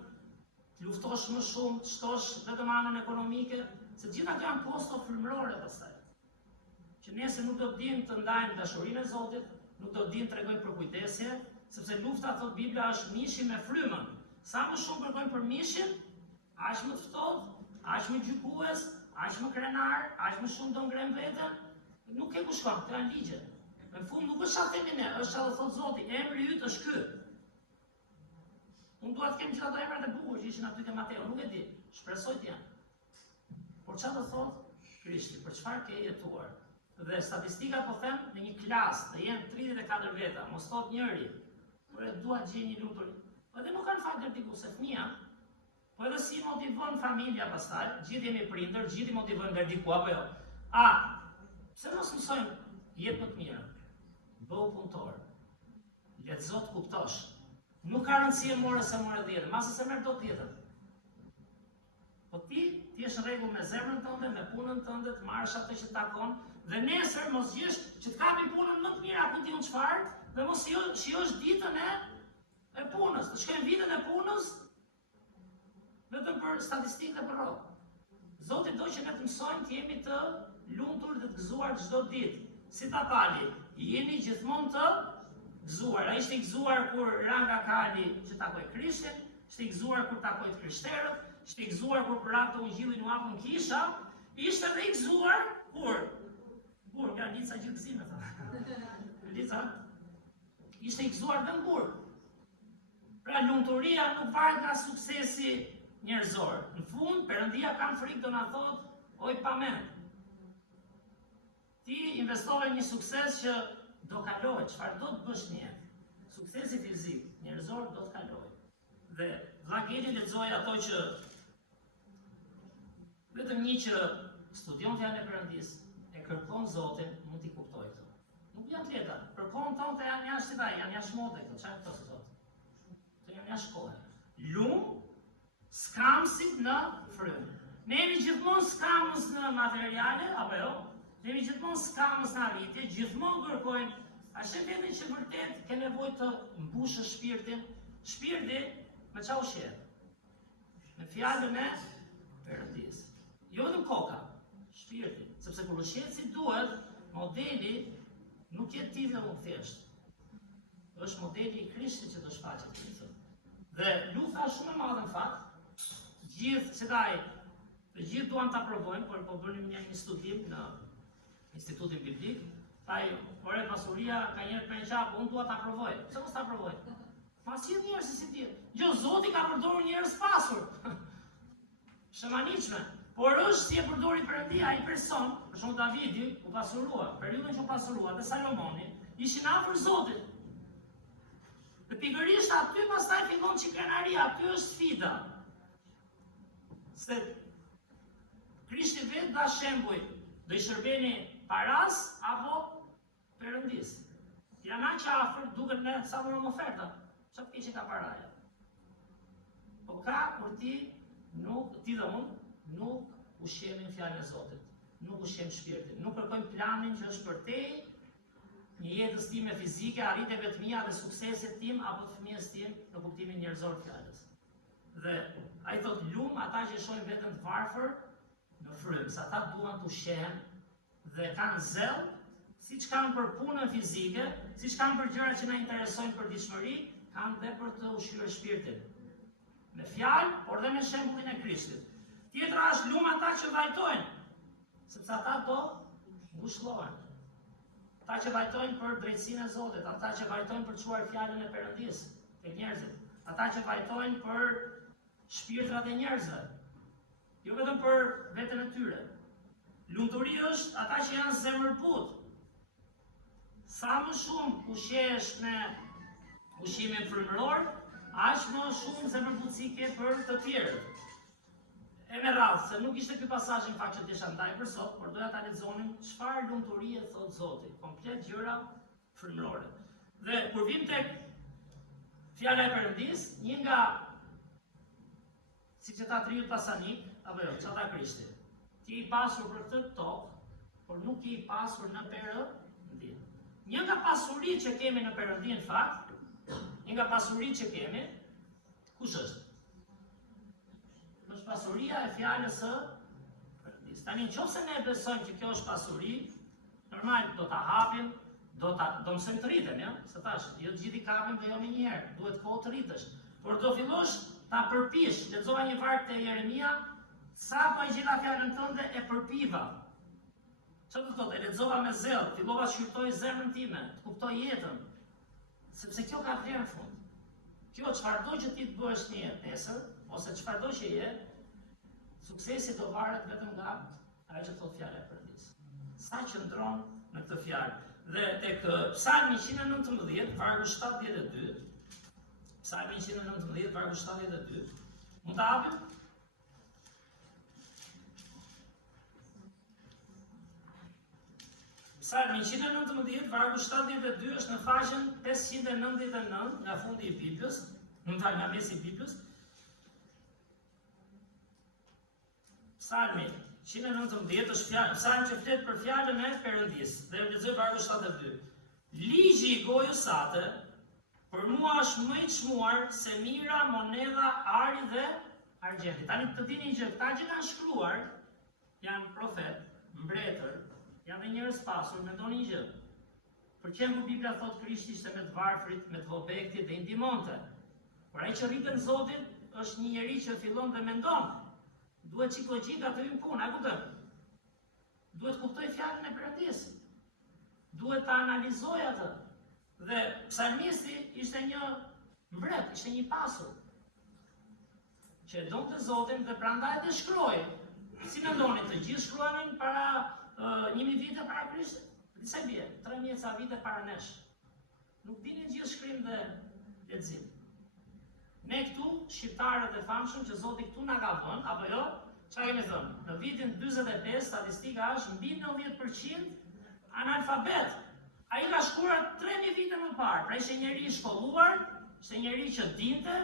të luftosh më shumë, të shtosh vetëm anën ekonomike, se gjitha këto janë posto frymërore pastaj. Që nëse nuk do të dinë të ndajnë dashurinë e Zotit, nuk do të dinë të tregojnë për kujdesje, sepse lufta, thot Bibla, është mishi me frymën. Sa më shumë kërkojnë për mishin, aq më të ftohtë, aq më gjykues, aq më krenar, aq më shumë do ngrem veten, nuk ke ku shkon, këto janë ligje. Në fund nuk është çfarë themi ne, është çfarë thot Zoti, emri yt është ky. Unë dua të kem gjithë ato emrat e bukur që ishin aty te Mateu, nuk e di, shpresoj të janë. Por çfarë do thot Krishti, për çfarë ke jetuar? Dhe statistikat po them në një klasë, dhe jenë 34 veta, mos thot njëri, por e dua të gjej një lumtur. Po edhe nuk kanë fakt diku se fëmia, po edhe si motivon familja pastaj, gjithë jemi prindër, gjithë i motivojmë deri diku apo jo. Pse mos mësojmë jetë më të mirë? Bëu punëtor. Lexo të kuptosh. Nuk ka rëndësi e more se more 10, masë se merr dot 10. Po ti jesh në rregull me zemrën tënde, me punën tënde, të marrësh atë që takon, dhe nesër mos jesh që të kapi punën më të mirë apo ti unë çfarë, dhe mos shijosh ditën e punës, të shkojnë vitën e punës vetëm për statistikë dhe për rrogë. Zoti do që ne të mësojmë të jemi të lumtur dhe të gëzuar çdo ditë. Si ta pali, jeni gjithmonë të gëzuar. Ai ishte i gëzuar kur Ranga Kali që takoi Krishtin, ishte i gëzuar kur takoi të krishterët, ishte i gëzuar kur për ato ungjillin u hapën kisha, ishte edhe i gëzuar kur nga Lica gjithë gëzime tha. Lica ishte i gëzuar dhe në burg. Pra lumturia nuk varet nga suksesi njerëzor. Në fund, Perëndia kanë frikë do na thotë, oj pa mend. Ti investove një sukses që do kaloj, çfarë do të bësh një? Suksesi fizik, njerëzor do të kaloj. Dhe vlla Geli lexoi ato që vetëm një që studion fjalën e Perëndis, e kërkon Zotin, mund t'i kuptoj këto. Nuk janë të lehta. Kërkon tonë janë jashtë vaj, janë jashtë mode këto, çfarë këto thotë? Këto janë jashtë kohe. Lum skamësit në frymë. Ne jemi gjithmonë skamës në materiale, apo jo? Ne jemi gjithmonë skamës në arritje, gjithmonë kërkojmë. A shëndetin që vërtet ke nevojë të mbushësh shpirtin, shpirti me çau sheh. Me fjalën e Perëndis. Jo vetëm koka, shpirti, sepse kur ushet si duhet, modeli nuk jetë ti dhe unë thjesht. Është modeli i Krishtit që do shfaqet Krishti. Dhe lufta është shumë e madhe në fakt. Gjithë të gjithë duan ta provojnë, por po bënim një studim në Institutin Biblik. Thaj, ore pasuria ka njerë për një qapë, unë dua ta provoj. Pse mos ta provoj? Mas që njerës si ti. Jo, Zoti ka përdorur njerëz pasur. Shëmaniqme. Por është si e përdori Perëndia ai person, për shembull Davidi u pasurua, periudhën që u pasurua dhe Salomoni ishin afër Zotit. Dhe pikërisht aty pastaj fillon çikrenaria, aty është sfida. Se Krishti vetë dha shembuj, do i shërbeni paras apo Perëndis. Janë aq afër, duket ne sa më oferta. Çfarë kishin ka paraja? Po ka kur ti dhe unë nuk ushqemi fjalën e Zotit, nuk ushqem shpirtin, nuk kërkojmë planin që është për te, një jetës time fizike, arritjeve të mia dhe suksesit tim apo të fëmijës tim në kuptimin njerëzor të fjalës. Dhe ai thot lum ata që shohin veten të varfër në frymë, sa ata duan të ushqehen dhe kanë zell, siç kanë për punën fizike, siç kanë për gjërat që na interesojnë për dishmëri, kanë dhe për të ushqyer shpirtin. Me fjalë, por dhe me shembullin e Krishtit. Tjetra është lum ata që vajtojnë, sepse ata do ngushëllohen. Ata që vajtojnë për drejtsinë e Zotit, ata që vajtojnë për të çuar fjalën e Perëndis tek njerëzit, ata që vajtojnë për shpirtrat e njerëzve, jo vetëm për veten e tyre. Lumturi është ata që janë zemërbut. Sa më shumë ushqehesh me ushqimin frymëror, aq më shumë zemërbutësi ke për të tjerët. E me radhë, se nuk ishte ky pasazh në fakt që desha ndaj për sot, por doja ta lexonim çfarë lumturie thot Zoti. Komplet gjëra frymërore. Dhe kur vim tek fjala e Perëndis, një nga siç e tha triu pasanik, apo jo, çata Krishti. Ti i pasur për këtë tokë, por nuk i pasur në Perëndi. Një nga pasuritë që kemi në Perëndi në fakt, një nga pasuritë që kemi, kush është? Është pasuria e fjalës së Perëndis. Tani nëse ne besojmë që kjo është pasuri, normal do ta hapim, do mësojmë të rritem, ja? Se thash, jo të gjithë i kapim dhe jo me njëherë, duhet kohë të rritesh. Por do fillosh ta përpish, lexova një varg te Jeremia, sa po i gjeta fjalën tënde e përpiva. Çfarë do thotë? E lexova me zell, fillova të shqyrtoj zemrën time, të kuptoj jetën. Sepse kjo ka vlerë në fund. Kjo çfarëdo që ti të bësh një jetë nesër, ose çfarëdo që je, suksesi do varet vetëm nga ajo që thotë fjala e Perëndis. Sa qëndron në këtë fjalë. Dhe tek Psalmi 119, vargu 72, Psalmi 119, vargu 72, mund ta hapim? Psalmi 119, vargu 72 është në faqen 599 nga fundi i Biblës, nga mesi i Biblës. Psalmi 119 është psalm që flet për fjalën e Perëndis. Dhe lexoj vargu 72. Ligji i gojës sate për mua është më i çmuar se mira, monedha, ari dhe argjenti. Tani të dini gjë, këta që kanë shkruar janë profet, mbretër, janë dhe njerëz pasur, mendoni një gjë. Për shembull Bibla thotë Krishti ishte me të varfrit, me të vobektit dhe i ndihmonte. Por ai që rritet Zotin është një njerëz që fillon dhe mendon. Duhet psikologjika të hyjë në punë, a kupton? Duhet kuptoj fjalën e Perëndis. Duhet ta analizoj atë. Dhe psalmisti ishte një mbret, ishte një pasur që e donte Zotin dhe prandaj të shkroi. Si mendoni, të gjithë shkruanin para 1000 vite para Krishtit? Disa bie, 3000 ca vite para nesh. Nuk dinin gjithë shkrim dhe lexim. Ne këtu, shqiptarët e famshëm që Zoti këtu na ka vënë, apo jo? Çfarë kemi thënë? Në vitin 45 statistika është mbi 90% analfabet. Ai ka shkruar 3000 vite më parë. Pra ishte njëri i shkolluar, ishte njëri që dinte,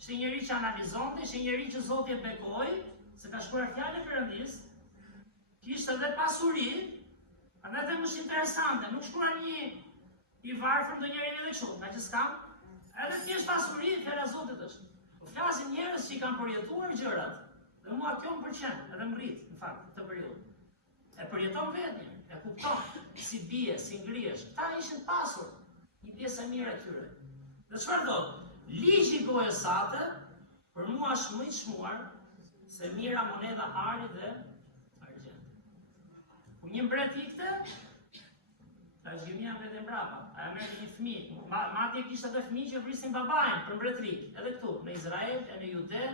ishte njëri që analizonte, ishte njëri që Zoti e bekoi, se ka shkruar fjalën e Perëndis. Kishte edhe pasuri, andaj them është interesante, nuk shkruan një i varfër ndonjëri edhe kështu, nga që s'kam. Edhe thjesht pasuri, fjala e Zotit është. Po flasin njerëz që i kanë përjetuar gjërat. Dhe mua kjo më pëlqen, edhe më rrit, në fakt, këtë periudhë. E përjeton vetëm, e kupton si bie, si ngrihesh. Këta ishin pasur, një pjesë e mirë e tyre. Dhe çfarë thotë? Ligji i gojës sate për mua është më i çmuar se mira, monedha, ari dhe argjenti. Ku një mbret ikte, ta gjimia mbret e mbrapa, aja merrte një fëmijë. Madje kishte edhe fëmijë që vrisin babain për mbretëri, edhe këtu, në Izrael, e në Jude.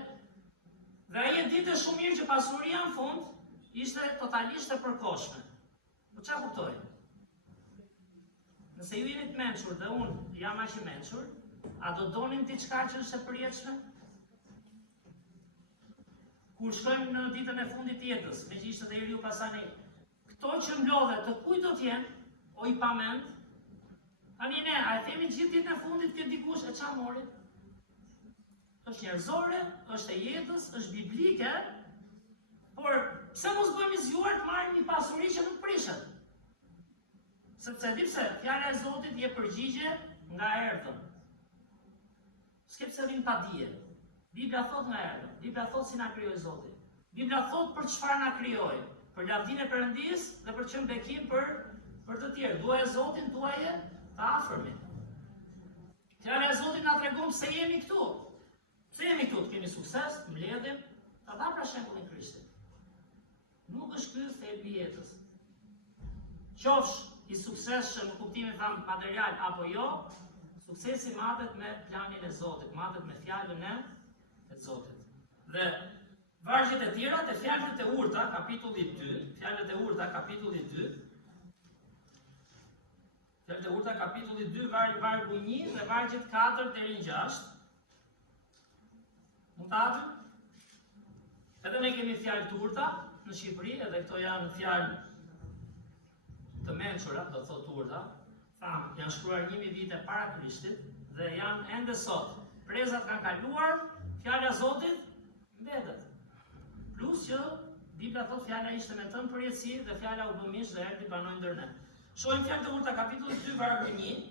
Dhe ai e dinte shumë mirë që pasuria në fund ishte totalisht e përkohshme. Po çfarë kuptoj? Nëse ju jeni të mençur dhe unë jam aq i mençur, a do donin diçka që është e përjetshme? Kur shkojmë në ditën e fundit të jetës, me që ishte dhe Iriu Pasani, këto që mblodhe të kujt do t'jenë? O i pament, tani ne, a e themi gjithë ditën e fundit këtë dikush e qa mori? është njerëzore, është e jetës, është biblike, por pse mos bëjmë i zgjuar të marrim një pasuri që nuk prishet? Sepse di pse, fjala e Zotit je përgjigje nga erdhëm. S'ke pse vin pa dije. Bibla thot nga erdhëm, Bibla thot si na krijoi Zoti. Bibla thot për çfarë na krijoi, për lavdinë e Perëndis dhe për çëm bekim për të tjerë. Duaja e Zotit, duaje të afërmit. Fjala e Zotit na tregon pse jemi këtu. Pse jemi këtu? Të kemi sukses, të mbledhim, ta dha pra shembullin e Krishtit. Nuk është ky thelbi i jetës. Qofsh i suksesshëm në kuptimin tham material apo jo, suksesi matet me planin e Zotit, matet me fjalën e Zotit. Dhe vargjet e tjera te fjalët e urta, kapitulli 2, fjalët e urta, kapitulli 2. Fjalët e urta, kapitulli 2, vargu 1 dhe vargjet 4 deri në 6. Mund ta hapim? Edhe ne kemi fjalë të urta në Shqipëri, edhe këto janë fjalë të mençura, do të thotë urta. Thamë, janë shkruar 1000 vite para Krishtit dhe janë ende sot. Prezat kanë kaluar, fjala e Zotit mbetet. Plus që Bibla thot fjala ishte me tënë përjetësi dhe fjala u bë mish dhe erdhi banoi ndër ne. Shohim fjalë të urta kapitulli 2 vargu 1,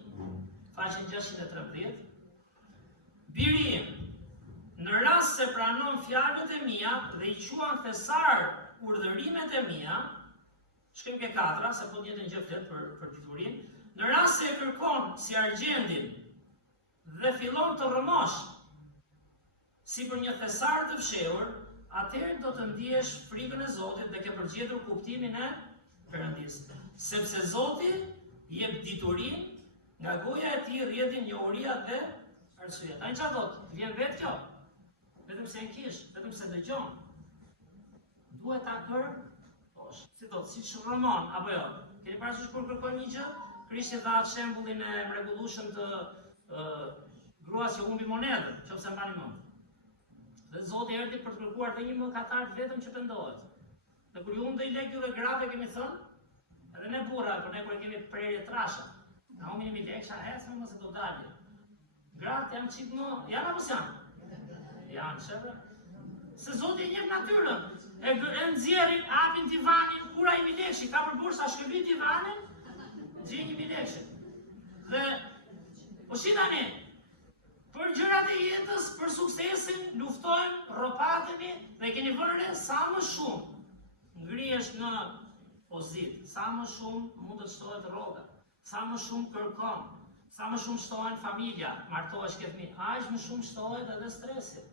faqen 613. Biri im, në rast se pranon fjalët e mia dhe i quan thesar urdhërimet e mia, shkrim ke 4, se po njëjtën gjë flet për diturinë. Në rast se e kërkon si argjendin dhe fillon të rrëmosh si për një thesar të fshehur, atëherë do të ndihesh frikën e Zotit dhe ke përgjetur kuptimin e Perëndis. Sepse Zoti jep diturinë, nga goja e tij rrjedhin njohuria dhe arsyeja. Ai çfarë thot? Vjen vetë kjo. Vetëm se e kish, vetëm se dëgjon. Duhet ta kërkosh. Si thot, si shërmon apo jo? Keni parasysh kur kërkojmë një gjë? Krishti dha shembullin e mrekullueshëm të gruas që humbi monedën, nëse mbani mend. Dhe Zoti erdhi për të kërkuar dhe një mëkatar vetëm që pendohet. Dhe kur ju humbë i lek juve grave kemi thënë, edhe ne burra, por ne kur kemi prerje trasha, na humbi një lek, ecëm mos e do dalë. Gratë janë çik më, janë apo s'janë? Janë, çfarë? Se Zoti e njeh natyrën. E nxjerrin, hapin divanin, kur ai milekshi ka për bursa shkëlbit divanin, gjej një milekshi. Dhe po shi tani, për gjërat e jetës, për suksesin, luftojmë, rropatemi dhe keni vënë re sa më shumë ngrihesh në pozit, sa më shumë mund të shtohet rroga, sa më shumë kërkon, sa më shumë shtohen familja, martohesh ke fëmijë, aq më shumë shtohet edhe stresi,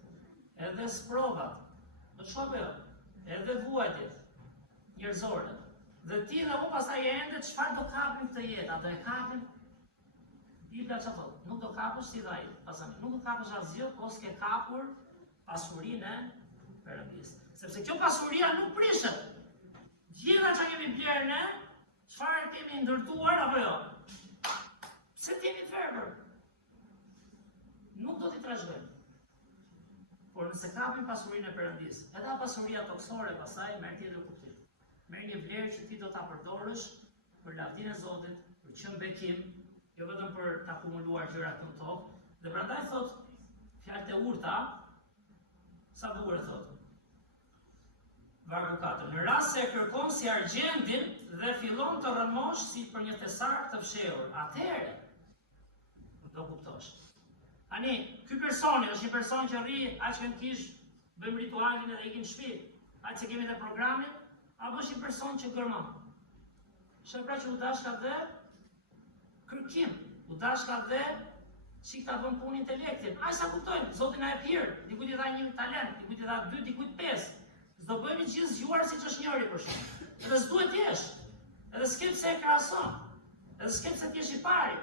edhe sprovat. Në shoqë, edhe vuajtjet njerëzore. Dhe ti dhe po pastaj ende çfarë do kapim këtë jetë, atë e kapim. Bibla që thot, nuk do kapësh si dhaj, pasani, nuk do kapësh asgjë, ose ke kapur pasurinë e Perëndis. Sepse kjo pasuria nuk prishet. Gjitha që kemi blerë ne, çfarë kemi ndërtuar apo jo? Pse t'jemi ferber? Nuk do t'i trashëgojmë. Por nëse kapim pasurinë e Perëndis, edhe pasuria toksore pasaj merr tjetër kuptim. Merr një vlerë që ti do ta përdorësh për lavdinë e Zotit, për qenë bekim, jo vetëm për të akumuluar gjëra këtu në tokë, dhe prandaj thot fjalët e urta, sa bukur thot. Vargu 4. Në rast se e kërkon si argjendin dhe fillon të rrëmosh si për një thesar të fshehur, atëherë do kuptosh. Tani, ky personi është një person që rri aq që në kish, bëjmë ritualin edhe ikim në shtëpi, aq që kemi dhe programin, apo është një person që gërmon. Shepra që u dashka dhe kërkim, u dashka dhe çik ta bën punë intelektin. Ai sa kuptojnë, Zoti na jep hir, dikujt i dha një talent, dikujt i dha 2, dikujt 5. S'do bëhemi gjithë zgjuar siç është njëri për shkak. Edhe s'duhet t'jesh. Edhe s'ke pse e krahason. Edhe s'ke pse t'jesh i pari.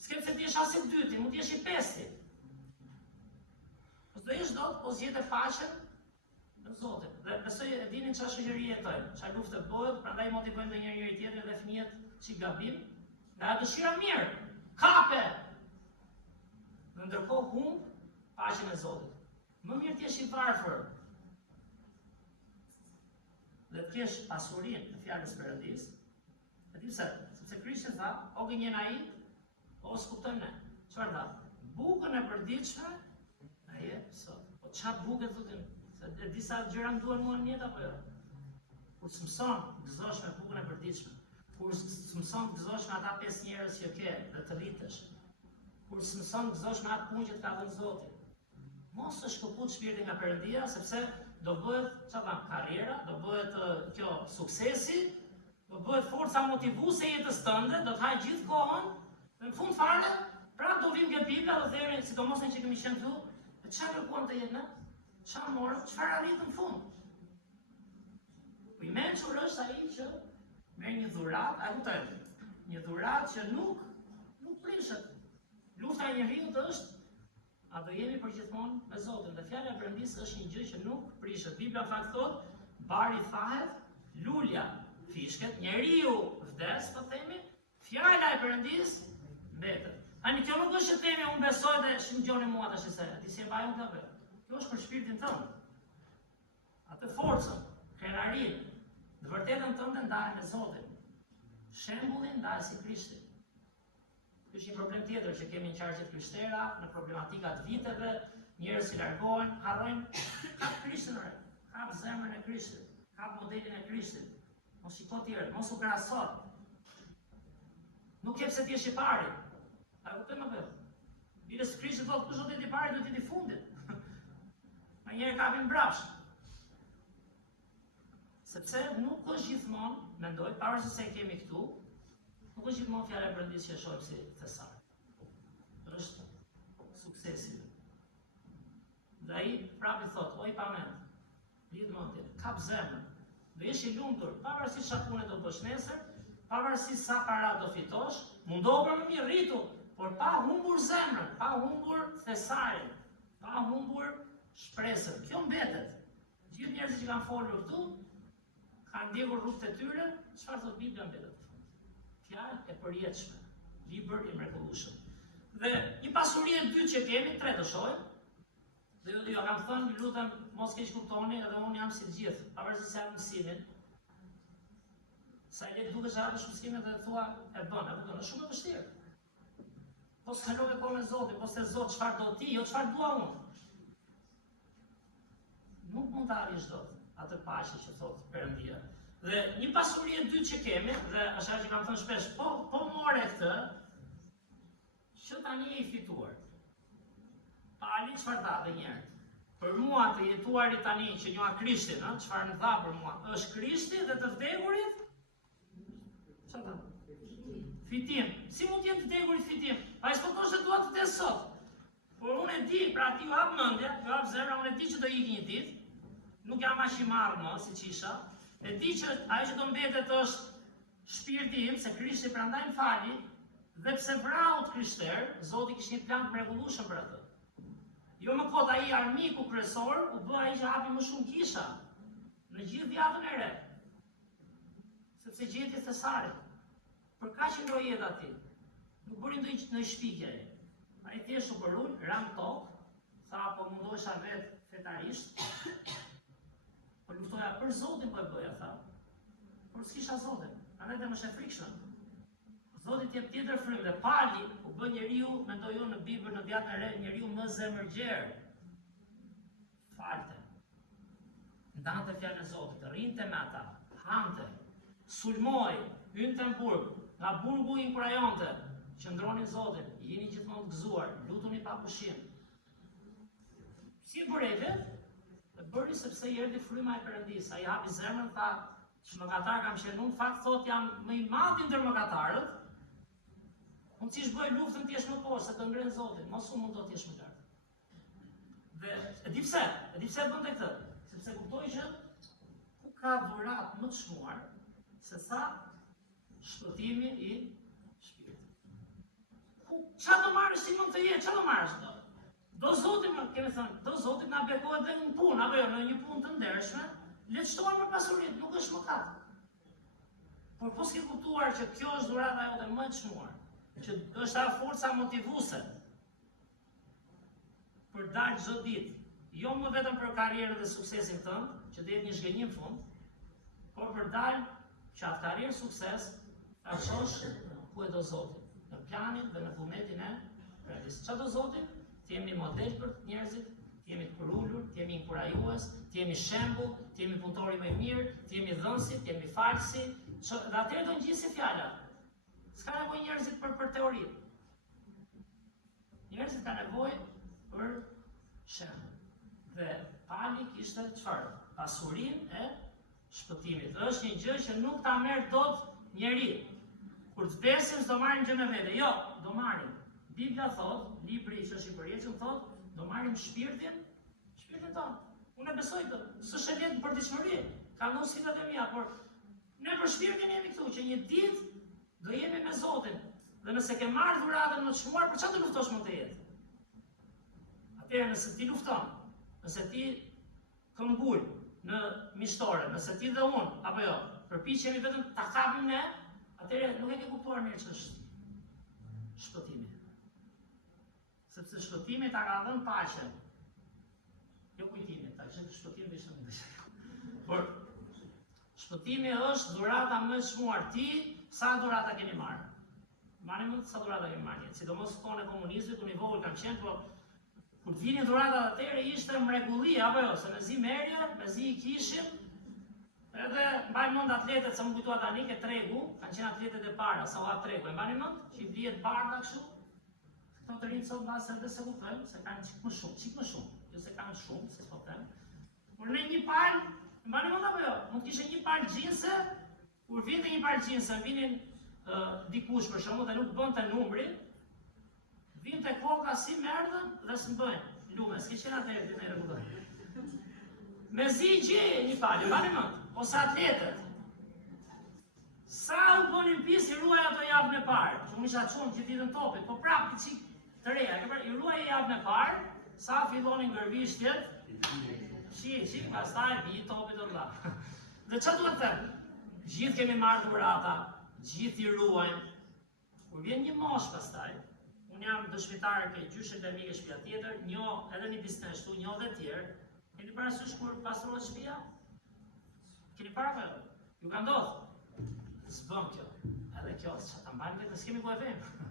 S'ke pse t'jesh as i dyti, mund t'jesh i pesti. Po do jesh dot, po zgjedh paqen në Zotin. Dhe besoj e dinin çfarë shoqëri jetojmë, çfarë lufte bëhet, prandaj motivojmë edhe njëri tjetrin dhe fëmijët që gabim, nga dëshira mirë, kape. Në ndërkohë humb paqen e Zotit. Më mirë t'jesh i varfër dhe të kesh pasurinë të fjalës Perëndis. E di pse, sepse Krishti tha, o gënjen ai, o s'kuptojmë ne. Çfarë tha? Bukën e përditshme ai e sot. Po çfarë bukë thotin? Se disa gjëra duan mua në jetë apo jo? Kur s'mëson, gëzosh me bukën e përditshme. Kur s'mëson, gëzosh me ata 5 njerëz që ke dhe të rritesh. Kur s'mëson, gëzosh me atë punë që të ka dhënë Zoti. Mos të shkëput shpirtin nga Perëndia, sepse do bëhet karriera, do bëhet kjo suksesi, do bëhet forca motivuese e jetës tënde, do të haj gjithë kohën, dhe në fund fare, prapë do vim nga Bibla dhe thërin, sidomos ne që kemi qenë këtu, çfarë kërkuan të jetë ne? Çfarë morëm? Çfarë arritëm në fund? Po i mençur është ai që merr një dhuratë, a kuptojnë? Një dhuratë që nuk prishet. Lufta e njeriu është a do jemi përgjithmonë me Zotin. Dhe fjala e Perëndis është një gjë që nuk prishet. Bibla fakt thot, bari thahet, lulja fishket, njeriu vdes, po themi, fjala e Perëndis mbetet. Ani kjo nuk është që themi unë besoj dhe shëngjoni mua tash se ti si e mbajun këtë. Kjo është për shpirtin tënd. Atë forcën, krenarinë, të vërtetën tënde ndahet me Zotin. shembullin ndaj si Krishti. Ky është një problem tjetër që kemi në qarqet krishterë, në problematikat viteve, njerëz që largohen, harrojnë kap Krishtin, kap zemrën e Krishtit, kap modelin e Krishtit. Mos shiko tjerë, mos u krahaso. Nuk ke pse ti je i pari. A kuptoj më vërtet? Jezus Krishti thotë kush do të jetë i pari do të jetë i fundit. Ma njerë kapin brapsh. Sepse nuk është gjithmonë, mendoj, pavarësisht se kemi këtu, nuk është gjithmonë fjala e Perëndisë që e shohim si thesar. Është suksesi. Dhe ai prapë thotë, oj pamend, lidh mendjen, kap zemrën, do jesh i lumtur, pavarësisht çfarë pune do bësh nesër, pavarësisht sa para do fitosh, mundohu për më mirë rritu, por pa humbur zemrën, pa humbur thesarin, pa humbur shpresën. Kjo mbetet. Gjithë njerëzit që kanë folur këtu, kanë ndjekur rrugët e tyre, çfarë thot Bibla mbetet? Fjalë e përjetshme, libër i mrekullueshëm. Dhe një pasuri e dytë që kemi, tre të shohim. Dhe ju kam thënë, ju lutem, mos keq kuptoni, edhe unë jam si të gjithë, pavarësisht se jam mësimin. Sa i le dukesh atë mësimin dhe thua e bën, apo do të shumë e vështirë. Po s'ka love kohë me Zotin, po se Zot çfarë do ti, jo çfarë dua unë. Nuk mund të arrish dot atë paqe që thot Perëndia. Dhe një pasuri e dytë që kemi, dhe është ajo që kam thënë shpesh, po more këtë, që tani je i fituar. Pali çfarë tha edhe një herë. Për mua të jetuarit tani që njoha Krishtin, çfarë më dha për mua, është Krishti dhe të vdekurit. Çfarë tha? Fitim. Si mund të jenë të vdekurit fitim? Ai s'po thoshte dua të vdes sot. Por unë e di, pra ti ju hap mendje, ju hap zemra, unë e di që do ikë një ditë. Nuk jam aq i marrë më siç isha. E di që ajo që do mbetet është shpirti im, se Krishti prandaj më fali, dhe pse vrau të krishter, Zoti kishte një plan të mrekullueshëm për atë. Jo më kot ai armiku kryesor, u bë ai që hapi më shumë kisha në gjithë javën e re. Sepse gjeti thesarin. Për kaq që ndroi jetë aty. Nuk bëri ndonjë shpikje ai. Ai thjesht u përul, ram tokë, tha po mundohesha vetë fetarisht. Po luftoja për Zotin po e bëja, tha. Por s'kisha Zotin, andaj dhe më shë frikshëm. Zoti t'jep tjetër frymë dhe pali u bë njeriu, mendoj unë në Bibël në Vjetën e Re, njeriu më zemërgjer. Falte. Ndante fjalën e Zotit, rrinte me ata, hante, sulmoi, hynte në burg, nga burgu i inkurajonte, qëndronin Zotin, jeni gjithmonë të gëzuar, lutuni pa pushim. Si e bëri vetë? E bëri sepse i erdhi fryma e Perëndisë. Ai hapi zemrën, tha, çmëkatar kam qenë, në fakt thot jam më i madh ndër mëkatarët. Unë si shbëj luftën t'jesh më poshtë, se të ngrenë Zotin, mos u mund do t'jesh më lartë. Dhe e di pse bënte këtë? Sepse kuptoi që ku ka dhurat më të çmuar, se sa shpëtimi i shpirtit. Qa do marrësh ti mund të jetë, qa do marrësh do? Do Zotin, kemi thënë, do Zotin na bekohet dhe në punë, apo jo, në një punë të ndershme, le të shtohen për pasurinë, nuk është mëkat. Por po s'ke kuptuar që kjo është dhurata jote më e çmuar, që është ajo forca motivuese për dalë çdo ditë, jo më vetëm për karrierën dhe suksesin tënd, që të jetë një zhgënjim fund, por për dalë që atë karrierë sukses ta çosh ku e do Zoti, në planin dhe në vullnetin e Perëndisë. Çfarë do Zoti? Të jemi model për njerëzit, të jemi të përulur, të jemi inkurajues, të jemi shembull, të jemi punëtori më i mirë, të jemi dhënësi, të jemi falësi, dhe atëherë do ngjisi fjala. S'ka nevojë njerëzit për teori. Njerëzit kanë nevojë për shembull. Dhe pali kishte çfarë? Pasurinë e shpëtimit. Dhe është një gjë që nuk ta merr dot njeri. Kur të vdesim s'do marrim gjë me vete. Jo, do marrim. Bibla thot, libri që është i përjetshëm thot, do marrim shpirtin tonë. Unë e besoj këtë. S'është e lehtë për ditëshmëri. Ka ndonjë sfidat e mia, por ne për shpirtin jemi këtu që një ditë do jemi me Zotin. Dhe nëse ke marrë dhuratën më të çmuar, për çfarë do luftosh më të jetë? Atëherë nëse ti lufton, nëse ti këmbul në mishtore, nëse ti dhe unë, apo jo, përpiqemi vetëm ta kapim ne, atëherë nuk e ke kuptuar mirë ç'është shpëtimi. Sepse shpëtimi ta ka dhënë paqen. Jo kujtimi, ta që shpëtimi ishte më dëshirë. Por shpëtimi është dhurata më e çmuar. Ti sa dhurata keni marrë? Mbani mend sa dhurata keni marrë? Sidomos kohën e komunizmit, ku nivoi kanë qenë, po kur vinin dhuratat atëherë ishte mrekulli, apo jo, se mezi merje, mezi i kishim. Edhe mbaj mend atletët, se më kujtoa tani ke tregu, kanë qenë atletët e para, sa u tregu, e mbani mend? Që i vlihet barka kështu. Këto të rinë sot mbase edhe se kuptojmë, se kanë çik më shumë, jo se kanë shumë, se po them. Kur në një palë, mbani mend apo jo? Mund të kishte një palë xhinse, kur vinte një palë xhinse, vinin dikush për shembull dhe nuk bënte numri, vinte koka si merdhën dhe s'mbëjnë lume, s'ke qenë atëherë të merë rrugën. Mezi gjej një palë, mbani mend, ose atletët. Sa u bënin pjesë i ruaj ato javën e parë, që unë isha çunë që ditën topit, po prapë çik të reja, i ruaj javën e parë, sa fillonin gërvishtjet, shi, pastaj bi topit o vlla. Dhe çfarë duhet të them? Gjithë kemi marrë dhurata, gjithë i ruajmë. Kur vjen një mosh pastaj, unë jam dëshmitar ke gjyshet e mi ke shtëpia tjetër, njoh edhe një biznes këtu, njoh dhe tjerë. Keni parasysh kur pastrohet shtëpia? Keni parasysh? Ju ka ndodhur? S'bën kjo. Edhe kjo, çfarë ta mbajmë vetë, s'kemi ku e vëmë.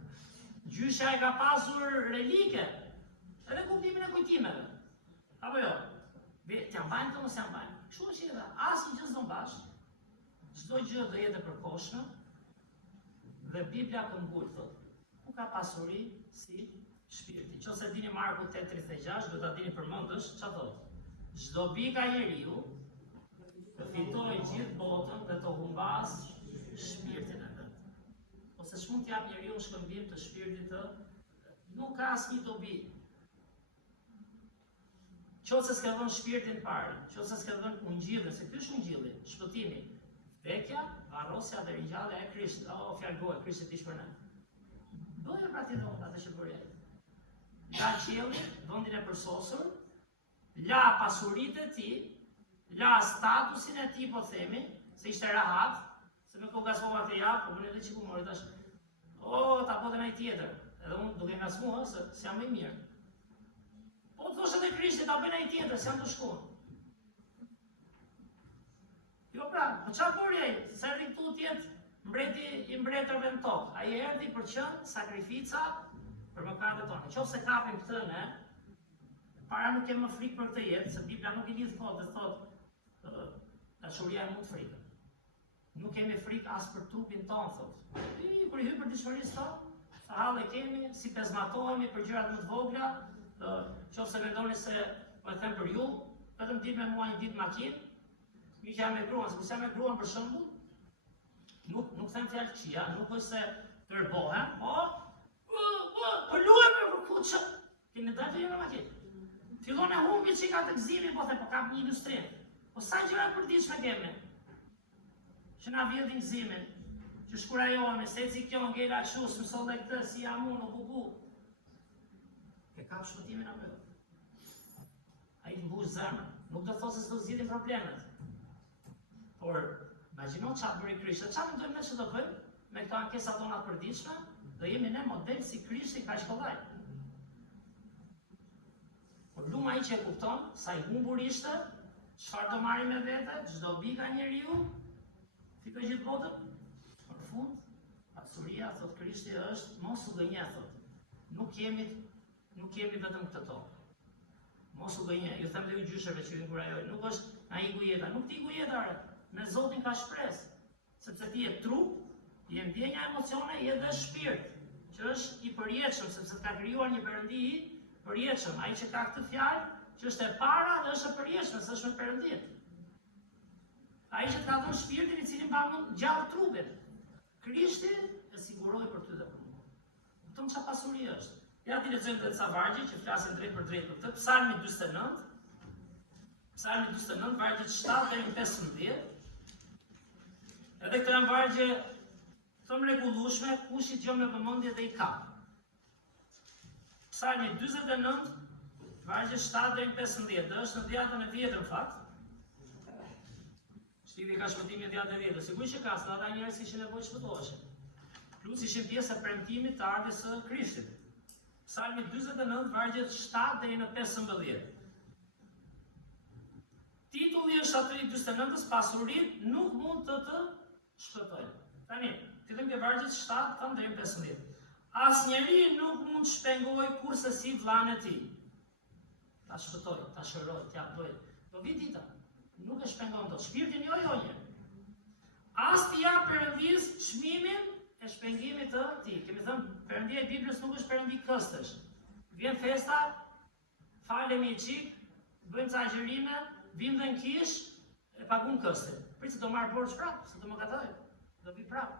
Gjysha e ka pasur relike, edhe kuptimin e kujtimeve. Apo jo? T'ja mbajmë të mos ja mbajmë. Kështu është edhe, asnjë gjë s'do mbash. Çdo gjë do jetë e përkohshme. Dhe Biblia këmbul thotë, ku ka pasuri si shpirti. Nëse dini Marku 8:36, do ta dini përmendësh, çfarë thotë? Çdo bika njeriu të fitojë gjithë botën dhe të humbas shpirtin e vet. Ose s'mund t'jap njeriu shkëmbim të shpirtit të, nuk ka asnjë dobi. Qose s'ka dhënë shpirtin parë, qose s'ka dhënë ungjillin, se ky është ungjilli, shpëtimi. Vdekja, varrosja dhe ringjallja e Krishtit. O, fjalë goje, Krishti t'ish për ne. Bëje pra ti dhënë atë që bërje. La qielli, vendin e përsosur, la pasuritë e tij, la statusin e tij, po themi, se ishte rahat, se me ko gasmova të javë, po bënë edhe që ku mori tash. O, ta bote nëjë tjetër. Edhe unë duke ngasmua, se jam më i mirë. Po të thoshe dhe Krishti, ta bëjnë nëjë tjetër, se jam të shkunë. Jo pra, po çfarë bëri ai? Se erdhi këtu tjetë mbreti i mbretërve në tokë. Ai erdhi për qenë sakrifica për mëkatet tona. Nëse kapim këtë ne, para nuk kemë më frikë për këtë jetë, se Biblia nuk i lidh thotë, thotë dashuria e mund frikën. Nuk kemi frikë as për trupin tonë, thotë. Kur i hyj për dishmërisë tonë, sa hallë kemi, si pezmatohemi për gjërat më të vogla, nëse mendoni se po e them për ju, vetëm ditë me mua një ditë makinë. Mi që jam me gruan, se kur jam me gruan për shembull, nuk them fjalë këqija, nuk është se tërbohem, po luhem për kuçë. Keni dalë të jemi në makinë. Fillon e humbi çika të gëzimi, po the po kap një ilustrim. Po sa gjëra të përditshme kemi. Që na vjedhin gëzimin, që shkurajohemi, se eci kjo ngela kështu, s'mëson dhe këtë, si jam unë, o bubu. Ke kap shpëtimin apo jo? Ai të mbush zemrën. Nuk do thosë se s'do zgjidhin problemet. Por, imagjino çfarë bëri Krishti, çfarë mendojmë ne se do bëjmë me këto ankesa tona të përditshme, do jemi ne model si Krishti kaq kollaj. Por luma ai që e kupton, sa i humbur ishte, çfarë do marrim me vete, çdo bika njeriu, fitoj gjithë botën. Në fund, pasuria, thot Krishti, është mos u gënje, thot. Nuk kemi vetëm këtë tokë. Mos u gënje, ju them dhe ju gjysheve që ju inkurajoj, nuk është na iku jeta, nuk ti iku jeta, me Zotin ka shpresë, sepse ti je trup, je ndjenja emocione, je dhe shpirt, që është i përjetshëm, sepse ka krijuar një Perëndi i përjetshëm, ai që ka këtë fjalë, që është e para dhe është e përjetshme, se është me Perëndin. Ai që ka dhënë shpirtin i cili mban gjallë trupin. Krishti e siguroi për ty dhe për mua. Kupton çfarë pasuri është? Ja ti lexojmë edhe ca vargje që flasin drejt për këtë. Psalmi 49, Psalmi 49, vargjet 7 deri në 15. Edhe këto janë vargje të mrekullueshme, kush i dëgjon me vëmendje dhe i ka. Psalmi 49, vargje 7 deri në 15, dhe është në dhjetën e vjetër në fakt. Shtivi ka shpëtimi në dhjetën e vjetër. Sigurisht që ka, se ata njerëz që ishin nevojë shpëtoheshin. Plus ishin pjesë e premtimit të ardhes së Krishtit. Psalmi 49, vargjet 7 deri në 15. Titulli është aty i 49-s, pasuritë nuk mund të shpëtojnë. Tani, fillim ke vargjet 7 tan deri në 15. Asnjëri nuk mund të shpengoj kurse si vllain e tij. Ta shpëtoj, ta shëroj, t'ja bëj. Do vi dita. Nuk e shpengon dot. Shpirtin jo një. As t'i jap Perëndis çmimin e shpengimit të tij. Kemi thënë Perëndia e Biblës nuk është Perëndi këstësh. Vjen festa, falemi çik, bëjmë ca agjerime, vim dhe në kish, e pagun këstin. Prit se do marr borxh prap, se do më gatoj. Do vi prap.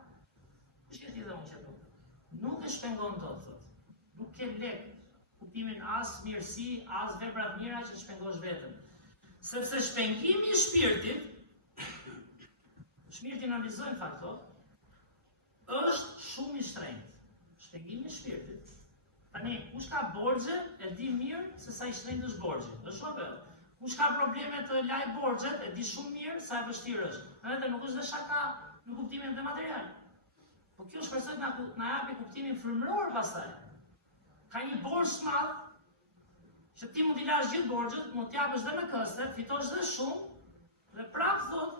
Kush e di dhe unë që po? Nuk e shpengon dot, thot. Nuk ke lek kuptimin as mirësi, as vepra të mira që shpengosh vetëm. Sepse shpengimi i shpirtit, shpirti analizojnë fakt thot, është shumë i shtrenjtë. Shpengimi i shpirtit. Tani, kush ka borxhe e di mirë se sa i shtrenjtë është borxhi. Është shumë e vërtetë. Kush ka probleme të laj borxhet e di shumë mirë sa e vështirë është. Edhe nuk është dhe shaka në kuptimin dhe material. Po kjo shpresoj na japi kuptimin frymëror pastaj. Ka një borxh të madh që ti mund t'i lash gjithë borxhet, mund t'japësh dhe në këste, fitosh dhe shumë dhe prapë thot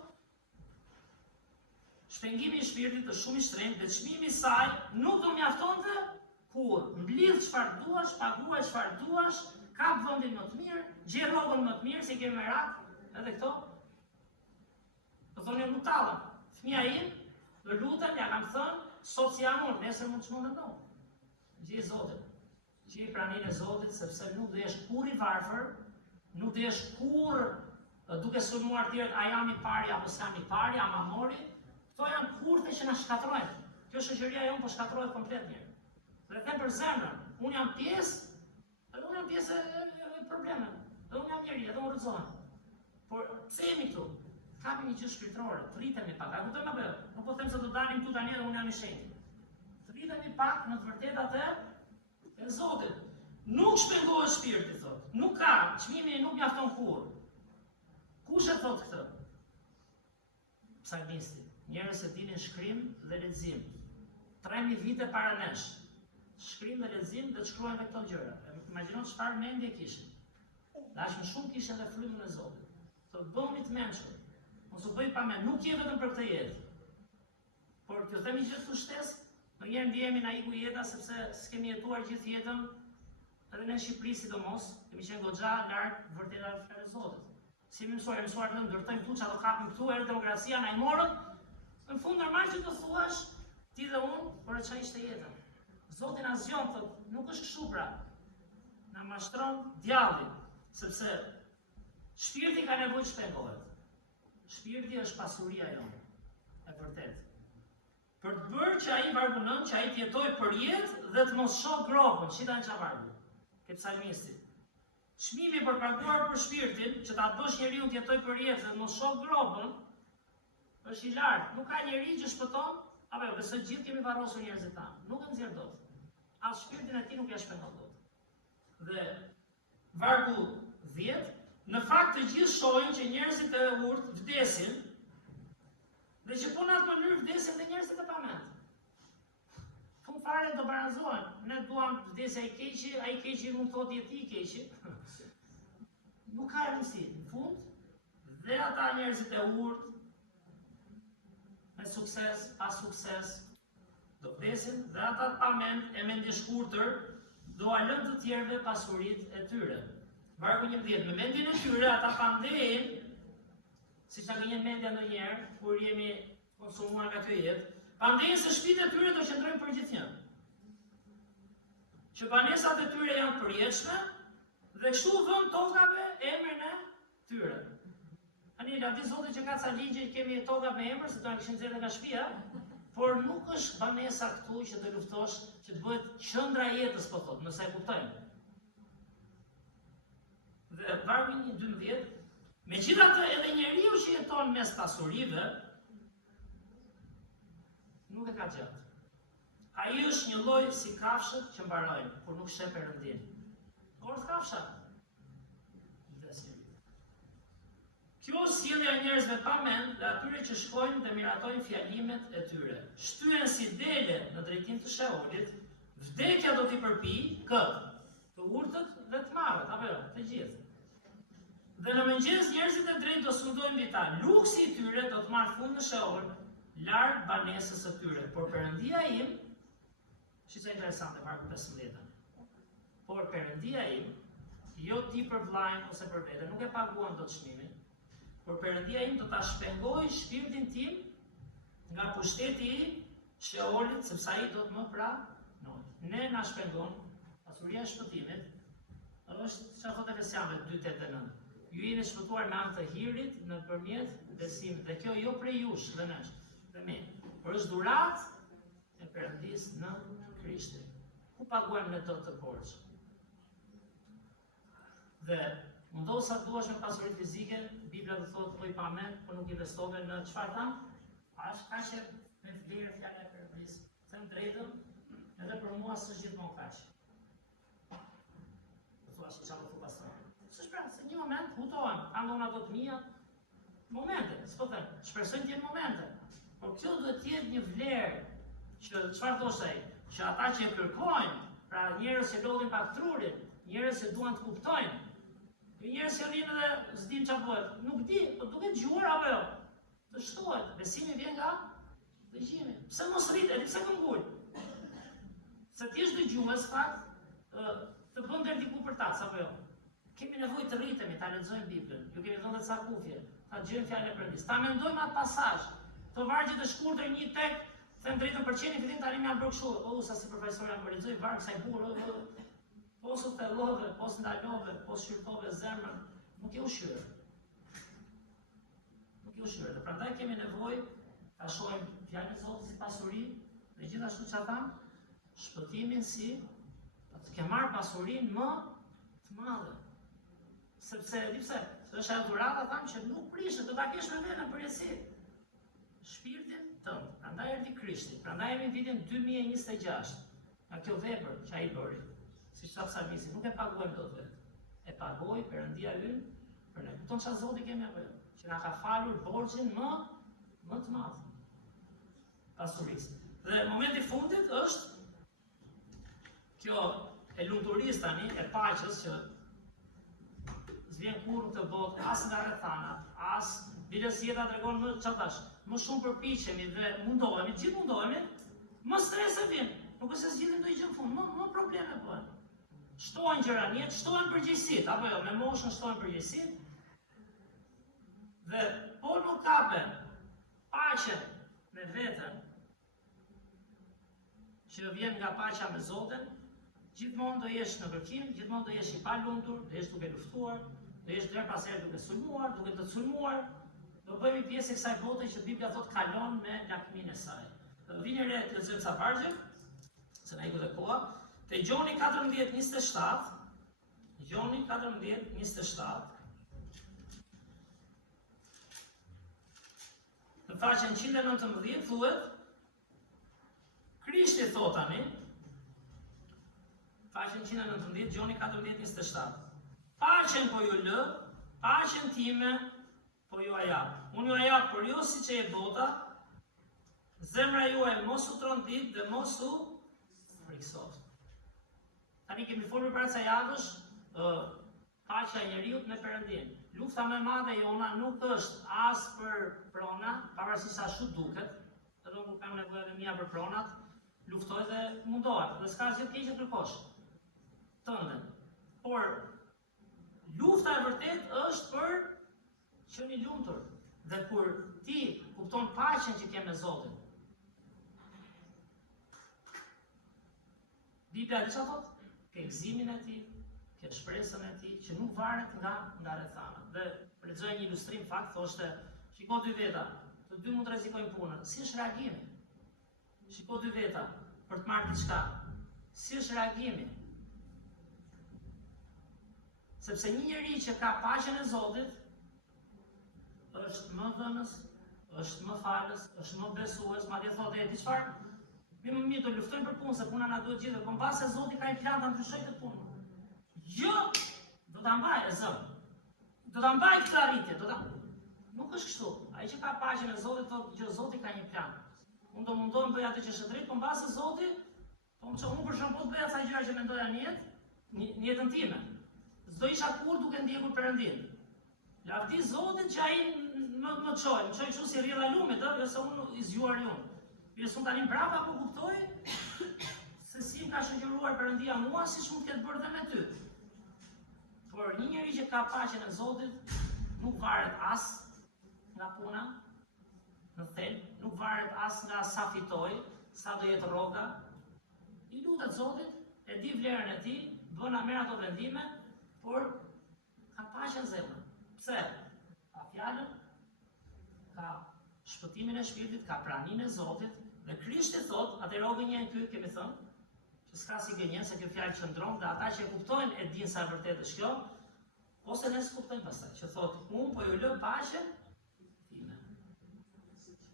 shpengimi i shpirtit është shumë i shtrenjtë dhe çmimi i saj nuk do mjaftonte kur mblidh çfarë duash, paguaj çfarë duash, kap vendin më të mirë, gjej rrogën më të mirë, si kemi merak, edhe këto. Do thonë nuk tallem. Fëmia im, do lutem, ja kam thënë, sot si jam unë, nesër mund të çmundem do. Gjej Zotin. Gjej praninë e Zotit, sepse nuk do jesh kur i varfër, nuk do jesh kur duke sulmuar tjerët, a jam i pari apo s'jam i pari, a ma mori. Këto janë kurthe që na shkatrojnë. Kjo shoqëria jonë po shkatrohet komplet mirë. Dhe them për zemrën, unë jam pjesë, edhe unë jam pjesë e problemeve. Edhe unë jam njeri, edhe unë rrëzohem. Por pse jemi këtu? Kapi një gjë shpirtërore, të rritemi pak. A kuptojmë apo jo? Nuk po them se do dalim këtu tani dhe unë jam i shenjtë. Të rritemi pak në të vërtetat e Zotit. Nuk shpengohet shpirti, thot. Nuk ka, çmimi nuk mjafton kurrë. Kush e thot këtë? Psalmisti. Njerëz që dinin shkrim dhe lexim. 3000 vite para nesh. Shkrim dhe lexim dhe të shkruajnë me këto gjëra. Imagjino çfarë mendje kishin. Dashmë shumë kishin dhe frymën e Zotit. Thotë bëhuni të mençur. Mos u bëj pa mend, nuk je vetëm për këtë jetë. Por t'ju themi gjithë shtesë, ndonjëherë ndihemi na iku jeta sepse s'kemi jetuar gjithë jetën, edhe në Shqipëri sidomos, kemi qenë goxha larg vërtetave të Zotit. Si mësuar të ndërtojmë këtu, çfarë do kapim këtu, erë demokracia na i morën. Në fund normal që do thuash ti dhe unë, por çfarë ishte jeta. Zoti na zgjon, thot, nuk është kështu pra. Na mashtron djalli, sepse shpirti ka nevojë shpengohet. Shpirti është pasuria jonë, e vërtet. Për të bërë që ai vargu 9, që ai të jetojë për jetë dhe të mos shoh gropën, çita në çavargu. Ke psalmisti. Çmimi për paguar për shpirtin, që ta bësh njeriu të jetojë për jetë dhe të mos shoh gropën, është i lartë. Nuk ka njeri që shpëton, apo jo, besoj gjithë kemi varrosur njerëzit tanë. Nuk e nxjerr dot. As shpirtin e tij nuk ja shpengon dot. Dhe vargu 10, në fakt të gjithë shohin që njerëzit e urtë vdesin, dhe që po në atë mënyrë vdesin dhe njerëzit e pamend. Fund fare do barazohen. Ne duam vdesja i keqi, ai keqi mund thotë jeti i keqi. Nuk ka rëndësi. Në fund, dhe ata njerëzit e urtë, me sukses, pas sukses, do vdesin, dhe ata të pamend, e mendje shkurtër, do a lënë të tjerëve pasurit e tyre. Vargu 11, me mendjen e tyre, ata pandejnë, si që ka gjenjën mendja në njerë, kur jemi konsumuar nga kjo jetë, pandejnë se shtëpitë e tyre do qëndrojnë për gjithnjë. Që banesat e tyre janë përjetshme, dhe kështu vën tokave emrin e tyre. Ani, lavdi Zotit që ka ca ligje që kemi toka me emër, se do në këshin nxjerrë nga shtëpia, por nuk është banesa këtu që të luftosh, që të bëhet qendra e jetës, po thotë, nëse e kuptojmë. Dhe vargu 12, megjithatë edhe njeriu që jeton mes pasurive, nuk e ka gjatë. Ai është një lloj si kafshët që mbarojnë, kur nuk sheh Perëndin. Por kafsha. Kjo sjellja e njerëzve pa mend dhe atyre që shkojnë dhe miratojnë fjalimet e tyre. Shtyhen si dele në drejtim të Sheolit, vdekja do t'i përpijë këtë, të urtët dhe të marrët, apo jo, të gjithë. Dhe në mëngjes njerëzit e drejtë do sundojnë mbi ta. Luksi i tyre do të marrë fund në Sheol larg banesës së tyre, por Perëndia im, shisa interesante, vargu 15. Por Perëndia im, jo ti për vllajën ose për veten, nuk e paguan dot çmimin, por Perëndia im do ta shpengoj shpirtin tim nga pushteti i Sheolit, sepse ai do të më pranoj. Ne na shpengon pasuria e shpëtimit, është çfarë thotë Efesianëve 2:89. Ju jeni shpëtuar me anë të hirit nëpërmjet besimit, dhe kjo jo prej jush dhe nesh, dhe mi, por është dhuratë e Perëndisë në Krishtin. Ku paguajmë ne dot të borxh? Dhe mundohu sa duash me pasuri fizike, Bibla do thotë po i pamet, po nuk investove në çfarë tham? Është kaq me të vlerë fjala e Perëndisë. Them drejtën, edhe për mua s'është gjithmonë kaq. Do thua se çfarë thua pastor. S'është pra, se një moment hutohem, kam dhënë ato të mia, momente, s'po them, shpresojnë të jenë momente. Por kjo duhet të jetë një vlerë që çfarë thoshte ai, që ata që e kërkojnë, pra njerëz që lodhin pak trurin, njerëz që duan të kuptojnë. Njerëz që rinë dhe s'din çfarë bëhet. Nuk di, po duhet dëgjuar apo jo. Të shtohet, besimi vjen nga dëgjimi. Pse mos rritet, pse këngul? Se ti je dëgjues fakt, të bën deri diku për ta, apo jo. Kemi nevojë të rritemi, ta lexojmë Biblën. Ju kemi thënë sa kufje, ta gjejmë fjalën e Perëndisë. Ta mendojmë atë pasazh. Të vargje të shkurtër një tek, them drejtën për qenin fillim tani më janë bërë kështu. Sa si profesorja më lexoi varg sa i burr. Poso të love, poso ndalove, poso shqyrtove zemrën, nuk e ushqyre. Nuk e ushqyre. Dhe prandaj kemi nevojë ta shohim fjalën e Zotit si pasuri, dhe gjithashtu çfarë tham, shpëtimin si të ke marrë pasurinë më të madhe. Sepse di pse, është ajo dhurata tham që nuk prishet, do ta kesh me veten përjetësi. Shpirtin tënd. Prandaj erdhi Krishti. Prandaj jemi në vitin 2026. Nga kjo vepër që ai bëri. Si çfarë psalmisti, nuk e paguajmë dot vetë. E pagoi Perëndia ynë për ne. Kupton çfarë Zoti kemi apo jo? Që na ka falur borxhin më të madh. Pasurisë. Dhe momenti i fundit është kjo e lumturisë tani, e paqes që s'vjen kurrë këtë botë as nga rrethanat, as biles jeta tregon më çfarë tash, më shumë përpiqemi dhe mundohemi, gjithë mundohemi, më stresë vjen. Nuk është se zgjidhim ndonjë gjë në fund, më probleme bëhen. Shtohen gjëra në jetë, shtohen përgjegjësitë, apo jo, me moshën shtohen përgjegjësitë. Dhe po nuk kapen paqen me veten, që vjen nga paqja me Zotin, gjithmonë do jesh në kërkim, gjithmonë do jesh i palundur, do jesh duke luftuar, do jesh her pas here duke sulmuar, duke të sulmuar, do bëhemi pjesë e kësaj bote që Bibla thotë kalon me lakminë e saj. Vini re të lexojmë ca vargje, se na iku dhe koha. Te Gjoni 14:27, Gjoni 14:27, në faqen 119 thuhet, Krishti thot tani, faqen 119, Gjoni 14:27, paqen po ju lë, paqen time po ju ajap. Unë ju ajap për ju siç e bota, zemra juaj mos u trondit dhe mos u friksohet. Tani kemi folur para sa javësh, paqja e njeriut me Perëndin. Lufta më e madhe jona nuk është as për prona, pavarësisht sa ashtu duket, edhe kur kam nevojë edhe mia për pronat, luftoj dhe mundohet, dhe s'ka asgjë të keq që kërkosh. Tënden. Por lufta e vërtet është për qenë i lumtur. Dhe kur ti kupton paqen që ke me Zotin. Bibla çfarë thotë? Ke gëzimin e tij, ke shpresën e tij që nuk varet nga rrethanat. Dhe lexoj një ilustrim fakt, thoshte, shiko dy veta, të dy mund të rrezikojnë punën. Si është reagimi? Shiko dy veta për të marrë diçka. Si është reagimi? Sepse një njeri që ka paqen e Zotit është më dhënës, është më falës, është më besues, madje thotë e di çfarë? Mi më mirë do luftojmë për punë, se puna na duhet gjithë, por mbase Zoti ka një plan ta ndryshoj këtë punë. Jo, do ta mbaj e zëm. Do ta mbaj këtë arritje, Nuk është kështu. Ai që ka paqen e Zotit thotë që Zoti ka një plan. Unë do mundohem bëj atë që është drejt, por mbase Zoti, unë për shembull bëj ato gjëra që mendoja në jetën time. S'do isha kurrë duke ndjekur Perëndin. Lavdi Zotit që ai më çoj kështu si rrjedha e lumit, jo se unë i zgjuar unë. Pjesë unë tani mbrapa po kuptoj se si më ka shoqëruar Perëndia mua, siç mund të ketë bërë dhe me ty. Por një njeri që ka paqen e Zotit nuk varet as nga puna, në thelb, nuk varet as nga sa fitoj, sa do jetë rroga. I lutet Zotit, e di vlerën e tij, bën merr ato vendime, por ka paqen zemrën. Pse? Ka fjalën, ka shpëtimin e shpirtit, ka praninë e Zotit, dhe Krishti thot, atë rrogën një ky kemi thënë, që s'ka si gënjen se kjo fjalë qëndron, dhe ata që e kuptojnë e dinë sa e vërtetë është kjo, ose ne s'kuptojmë pastaj, që thot, unë po ju lë paqen time.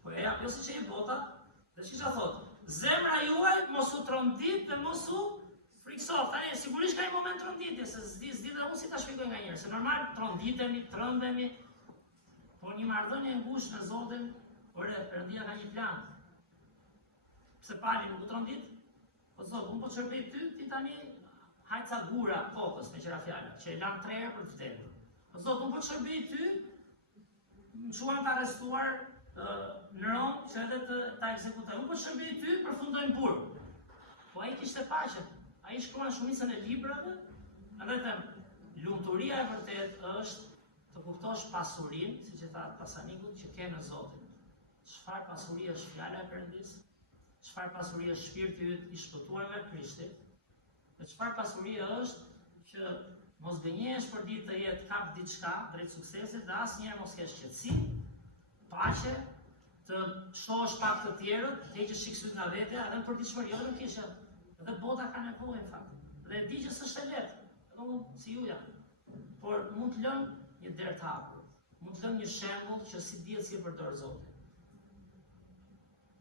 Po ja, jo siç e bota, dhe çfarë thot? Zemra juaj mos u trondit dhe mos u friksof. Tani sigurisht ka një moment tronditje, se s'di dhe unë si ta shpjegoj nganjëherë, se normal tronditemi, trëndemi, por një marrëdhënie e ngushtë me Zotin, ore, Perëndia ka një plan. Pse pali nuk u trondit? Po Zot, unë po të shërbej ty, ti tani hajca gura kokës me qëra fjalla, që e lam 3 herë për të vdekur. Po Zot, unë po të shërbej ty, më shuan të arrestuar në Rom, që edhe ta ekzekutoj. Unë po të shërbej ty, përfundojnë burg. Po ai kishte paqen. Ai shkruan shumicën e librave, andaj them, lumturia e vërtet është të kuptosh pasurinë, siç e tha Pasaniku, që ke në Zotin. Çfarë pasuri është fjala e Perëndis? Çfarë pasuri është shpirti yt i shpëtuar nga Krishti? Dhe çfarë pasuri është që mos gënjehesh për ditë të jetë kap diçka drejt suksesit dhe asnjëherë mos kesh qetësi, paqe, të shohësh pak të tjerët, të heqësh shiksyt nga vetja, edhe në përditshmëri, jo vetëm kisha. Edhe bota ka nevojë në fakt. Dhe e di që s'është e lehtë, edhe unë si ju jam. Por mund të lëm një derë të hapur. Mund të lëm një shembull që si dihet si e përdor Zoti.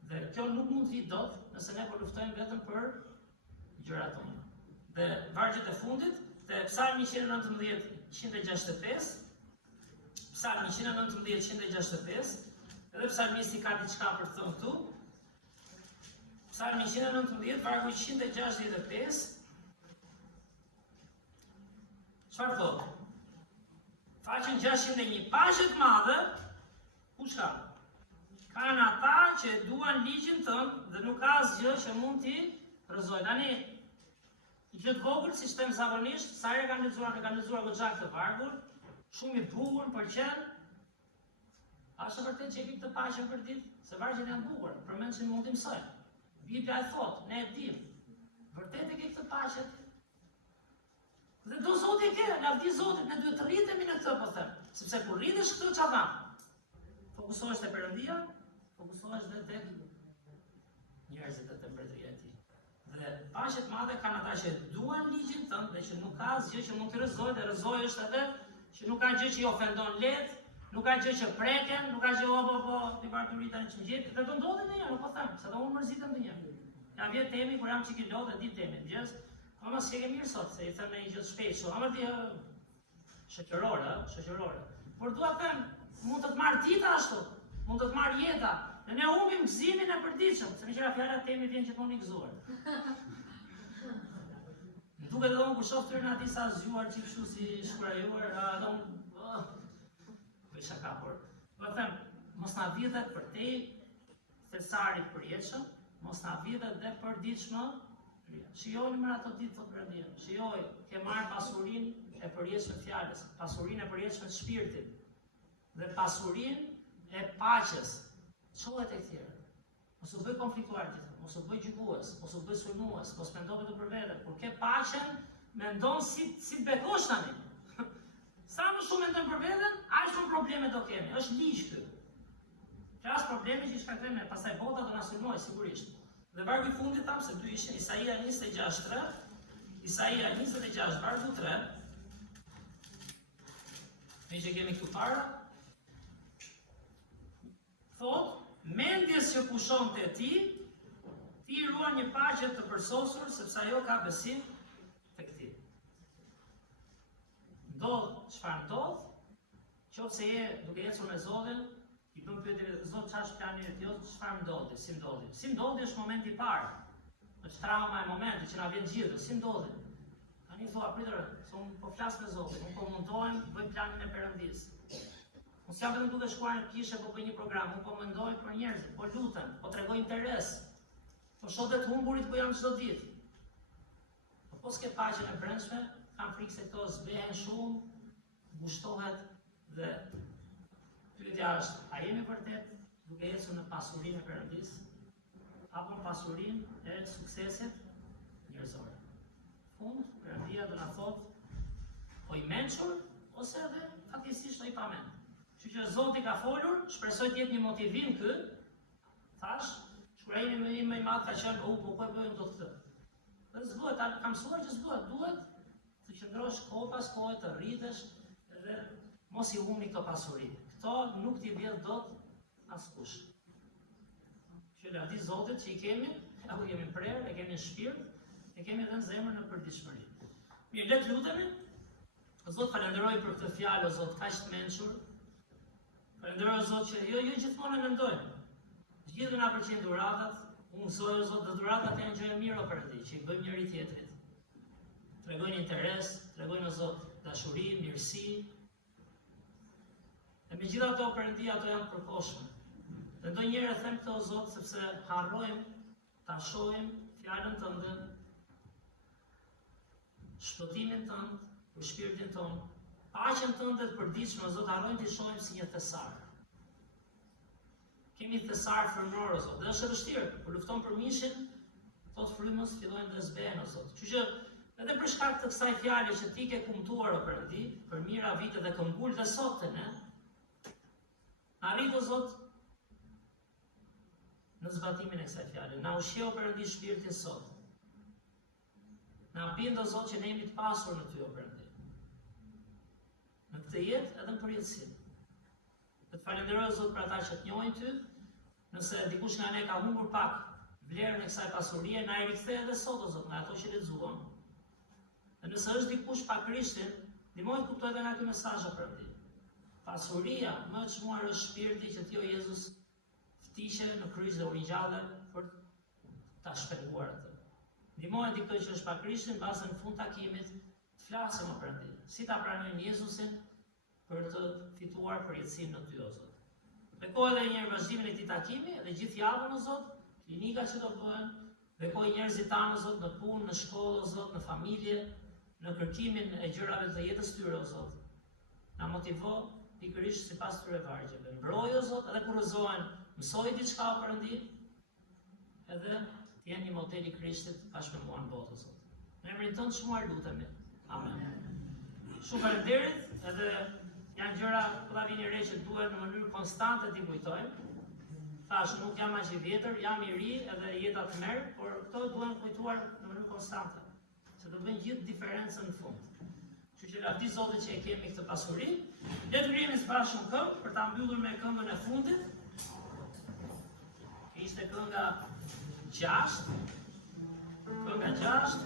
Dhe kjo nuk mund të vi dot nëse ne po luftojmë vetëm për gjërat tona. Dhe vargjet e fundit, te Psalmi 119:165, Psalmi 119:165, edhe psalmisti ka diçka për të thënë këtu. Psalmi 119, vargu 165. Çfarë thotë? Faqen 601, paqe të madhe, kush ka? Kanë ata që duan ligjin tënd dhe nuk ka asgjë që mund t'i rrëzojë. Tani, i gjë të vogël, si shtem zakonisht, sa herë kanë lexuar goxha këtë vargur, shumë i bukur, pëlqen. A është vërtet që e ke këtë paqen për ditë? Se vargjet janë bukur, përmend që mund t'i mësojmë. Biblia e thot, ne e dim. Vërtet e ke këtë paqen? Dhe do Zoti e ke, lavdi Zotit, ne duhet të rritemi në këtë, po them. Sepse kur rritesh këtë çfarë thamë? Fokusohesh te Perëndia, fokusohesh dhe tek njerëzit e të mbretëria e tij. Dhe paqe të madhe kanë ata që duan ligjin tënd dhe që nuk ka asgjë që mund të rrëzojë, dhe rrëzojë është edhe që nuk ka gjë që i ofendon lehtë, nuk ka gjë që preken, nuk ka gjë ti parturi tani që gjeti, dhe do ndodhin ndonjëherë, nuk po them, se do unë mërzitem ndonjëherë. Ja vjen temi kur jam çik i lodh dhe di temin, mëngjes. Ama s'ke mirë sot, se i them me një gjë të shpejtë, ama ti shoqërore. Por dua të them, mund të të marr dita ashtu, mund të të marr jeta. Dhe ne humbim gëzimin e përditshëm, se me qira fjala temi vjen gjithmonë i gëzuar. Më duket edhe unë kur shoh tyrën atij sa zgjuar çik kështu si shkurajuar, edhe unë po shaka por. Do të them, mos na vjedhet për te thesarit përjetshëm, mos na vjedhet dhe përditshmë. Shijoni më ato ditë të Perëndia. Shijoj, ke marrë pasurinë e përjetshme të fjalës, pasurinë e përjetshme të shpirtit dhe pasurinë e paqes. Çohet tek tjerë. Mos u bëj konfliktuar ti, mos u bëj gjykues, mos u bëj sulmues, mos mendo vetëm për vete. Kur ke paqen, mendon si të bekosh tani. Sa më shumë mendon për veten, aq shumë probleme do kemi. Është ligj ky. Ka probleme që shkaktojnë, pastaj bota do na sulmojë sigurisht. Dhe vargu i fundit tham se dy ishin Isaia 26:3, Isaia 26 vargu 3. Ne që kemi këtu para, thot, mendjes që pushon te ti ruan një paqe të përsosur, sepse ajo ka besim tek ti. Ndodh çfarë ndodh, qofse je duke ecur me Zotin, i bën pyetje Zot çfarë është plani i Tij, çfarë ndodhi, si ndodhi. Si ndodhi është momenti i parë. Është trauma e momentit që na vjen gjithë, si ndodhi. Tani thua pritër, se unë po flas me Zotin, unë po mundohem, bëj planin e Perëndisë. Unë s'jam vetëm duke shkuar në kishe po bëj një program, unë po mendoj për njerëzit, po lutem, po tregoj interes. Po shoh të humburit po jam çdo ditë. Po s'ke paqen e brendshme, kam frikë se këto zbehen shumë, ngushtohet dhe pyetja është, a jemi vërtet duke ecur në pasurinë e Perëndis apo në pasurinë e suksesit njerëzor? Fund, Perëndia do na thotë o i mençur ose edhe fatikisht o i pamend. Kështu që Zoti ka folur, shpresoj të jetë një motivim ky. Thash, shkurimi im më i madh ka qenë po bëjmë dot këtë. Dhe s'duhet, kam mësuar që s'duhet, duhet të qëndrosh kohë pas kohe, të rritesh dhe mos i humbi këto pasuri. Këto nuk t'i vjedh dot askush. Që lavdi Zotit që i kemi, apo kemi prerë, e kemi në shpirt, e kemi edhe në zemër në përditshmëri. Mirë, le të lutemi. Zot, falenderoj për këtë fjalë, o Zot, kaq të mençur. Falenderoj, o Zot, që jo gjithmonë e mendojmë. Gjithë na pëlqejnë dhuratat. Unë mësoj, o Zot, dhe dhuratat janë gjë e mirë o Perëndi, që i bëjmë njëri tjetrit. Tregojnë interes, tregojnë, o Zot, dashuri, mirësi. Dhe megjithatë, o Perëndi, ato janë të përkohshme. Dhe ndonjëherë e them këtë, o Zot, sepse harrojmë ta shohim fjalën tënde, shpëtimin tënd për shpirtin tonë, paqen tënde të përditshme, o Zot, harrojmë t'i shohim si një thesar. Kemi thesar frymëror, o Zot, dhe është e vështirë, kur lufton për mishin, thot frymës fillojnë të zbehen, o Zot. Kështu që edhe për shkak të kësaj fjale që ti ke kumtuar, o Perëndi, për mira vite dhe këmbul dhe sot të ne, na arrit, o Zot, në zbatimin e kësaj fjale. Na ushqe, o Perëndi, shpirtin sot. Na bind, o Zot, që ne jemi të pasur në ty, o Perëndi. Në këtë jetë edhe në përjetësim. Dhe të falenderoj, o Zot, për ata që të njohin ty, nëse dikush nga ne ka humbur pak vlerën e kësaj pasurie, na e rikthej edhe sot, o Zot, nga ato që lexuam. Dhe nëse është dikush pa Krishtin, ndihmoj të kuptoj edhe nga ky mesazh, o Perëndi. Pasuria më e çmuar është shpirti që ti, o Jezus, vtishe në kryq dhe u ringjalle për ta shpenguar atë. Ndihmoj dikë që është pa Krishtin, mbase në fund takimit të flasim, o Perëndi, si ta pranojmë Jezusin për të fituar përjetësinë në ty, o Zot. Bekoj edhe një vazhdimin e këtij takimi, edhe gjithë javën, o Zot, klinika që do bëhen, bekoj njerëzit tanë, o Zot, në punë, në shkollë, o Zot, në familje, në kërkimin e gjërave të jetës tyre, o Zot. Na motivo pikërisht sipas këtyre vargjeve. Mbroj, o Zot, edhe kur rrezohen, mësoj diçka, o Perëndi, edhe të jenë një model i Krishtit pa shpëmuar në botë, o Zot. Në emrin tënd çmuar lutemi. Amen. Shumë faleminderit, edhe janë gjëra ku ta vini re që duhet në mënyrë konstante t'i kujtojmë. Thash, nuk jam aq i vjetër, jam i ri edhe jeta të merr, por këto duhen kujtuar në mënyrë konstante, se do bëjnë gjithë diferencën në fund. Kështu që lavdi Zotit që e kemi këtë pasuri. Le të ngrihemi së bashku në këmbë për ta mbyllur me këngën e fundit. Ishte kënga 6. Kënga 6.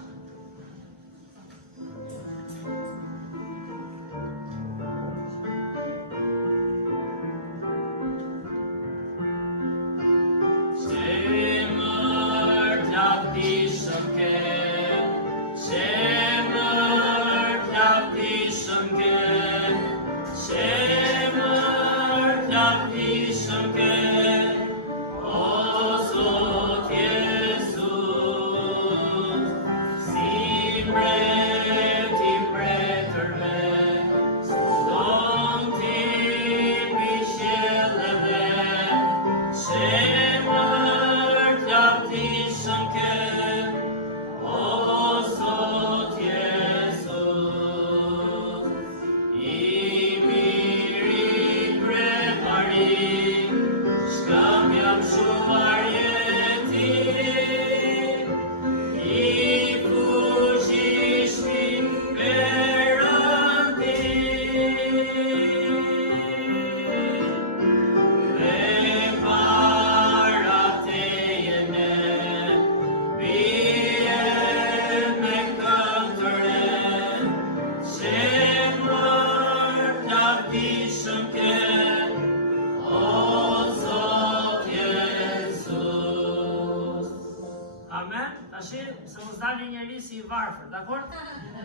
Dakor?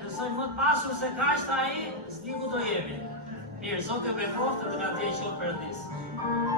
Besoj më të pasur se kaq ai, s'di ku do jemi. Mirë, Zotë e bekoftë dhe nga tje i qofë Perëndis.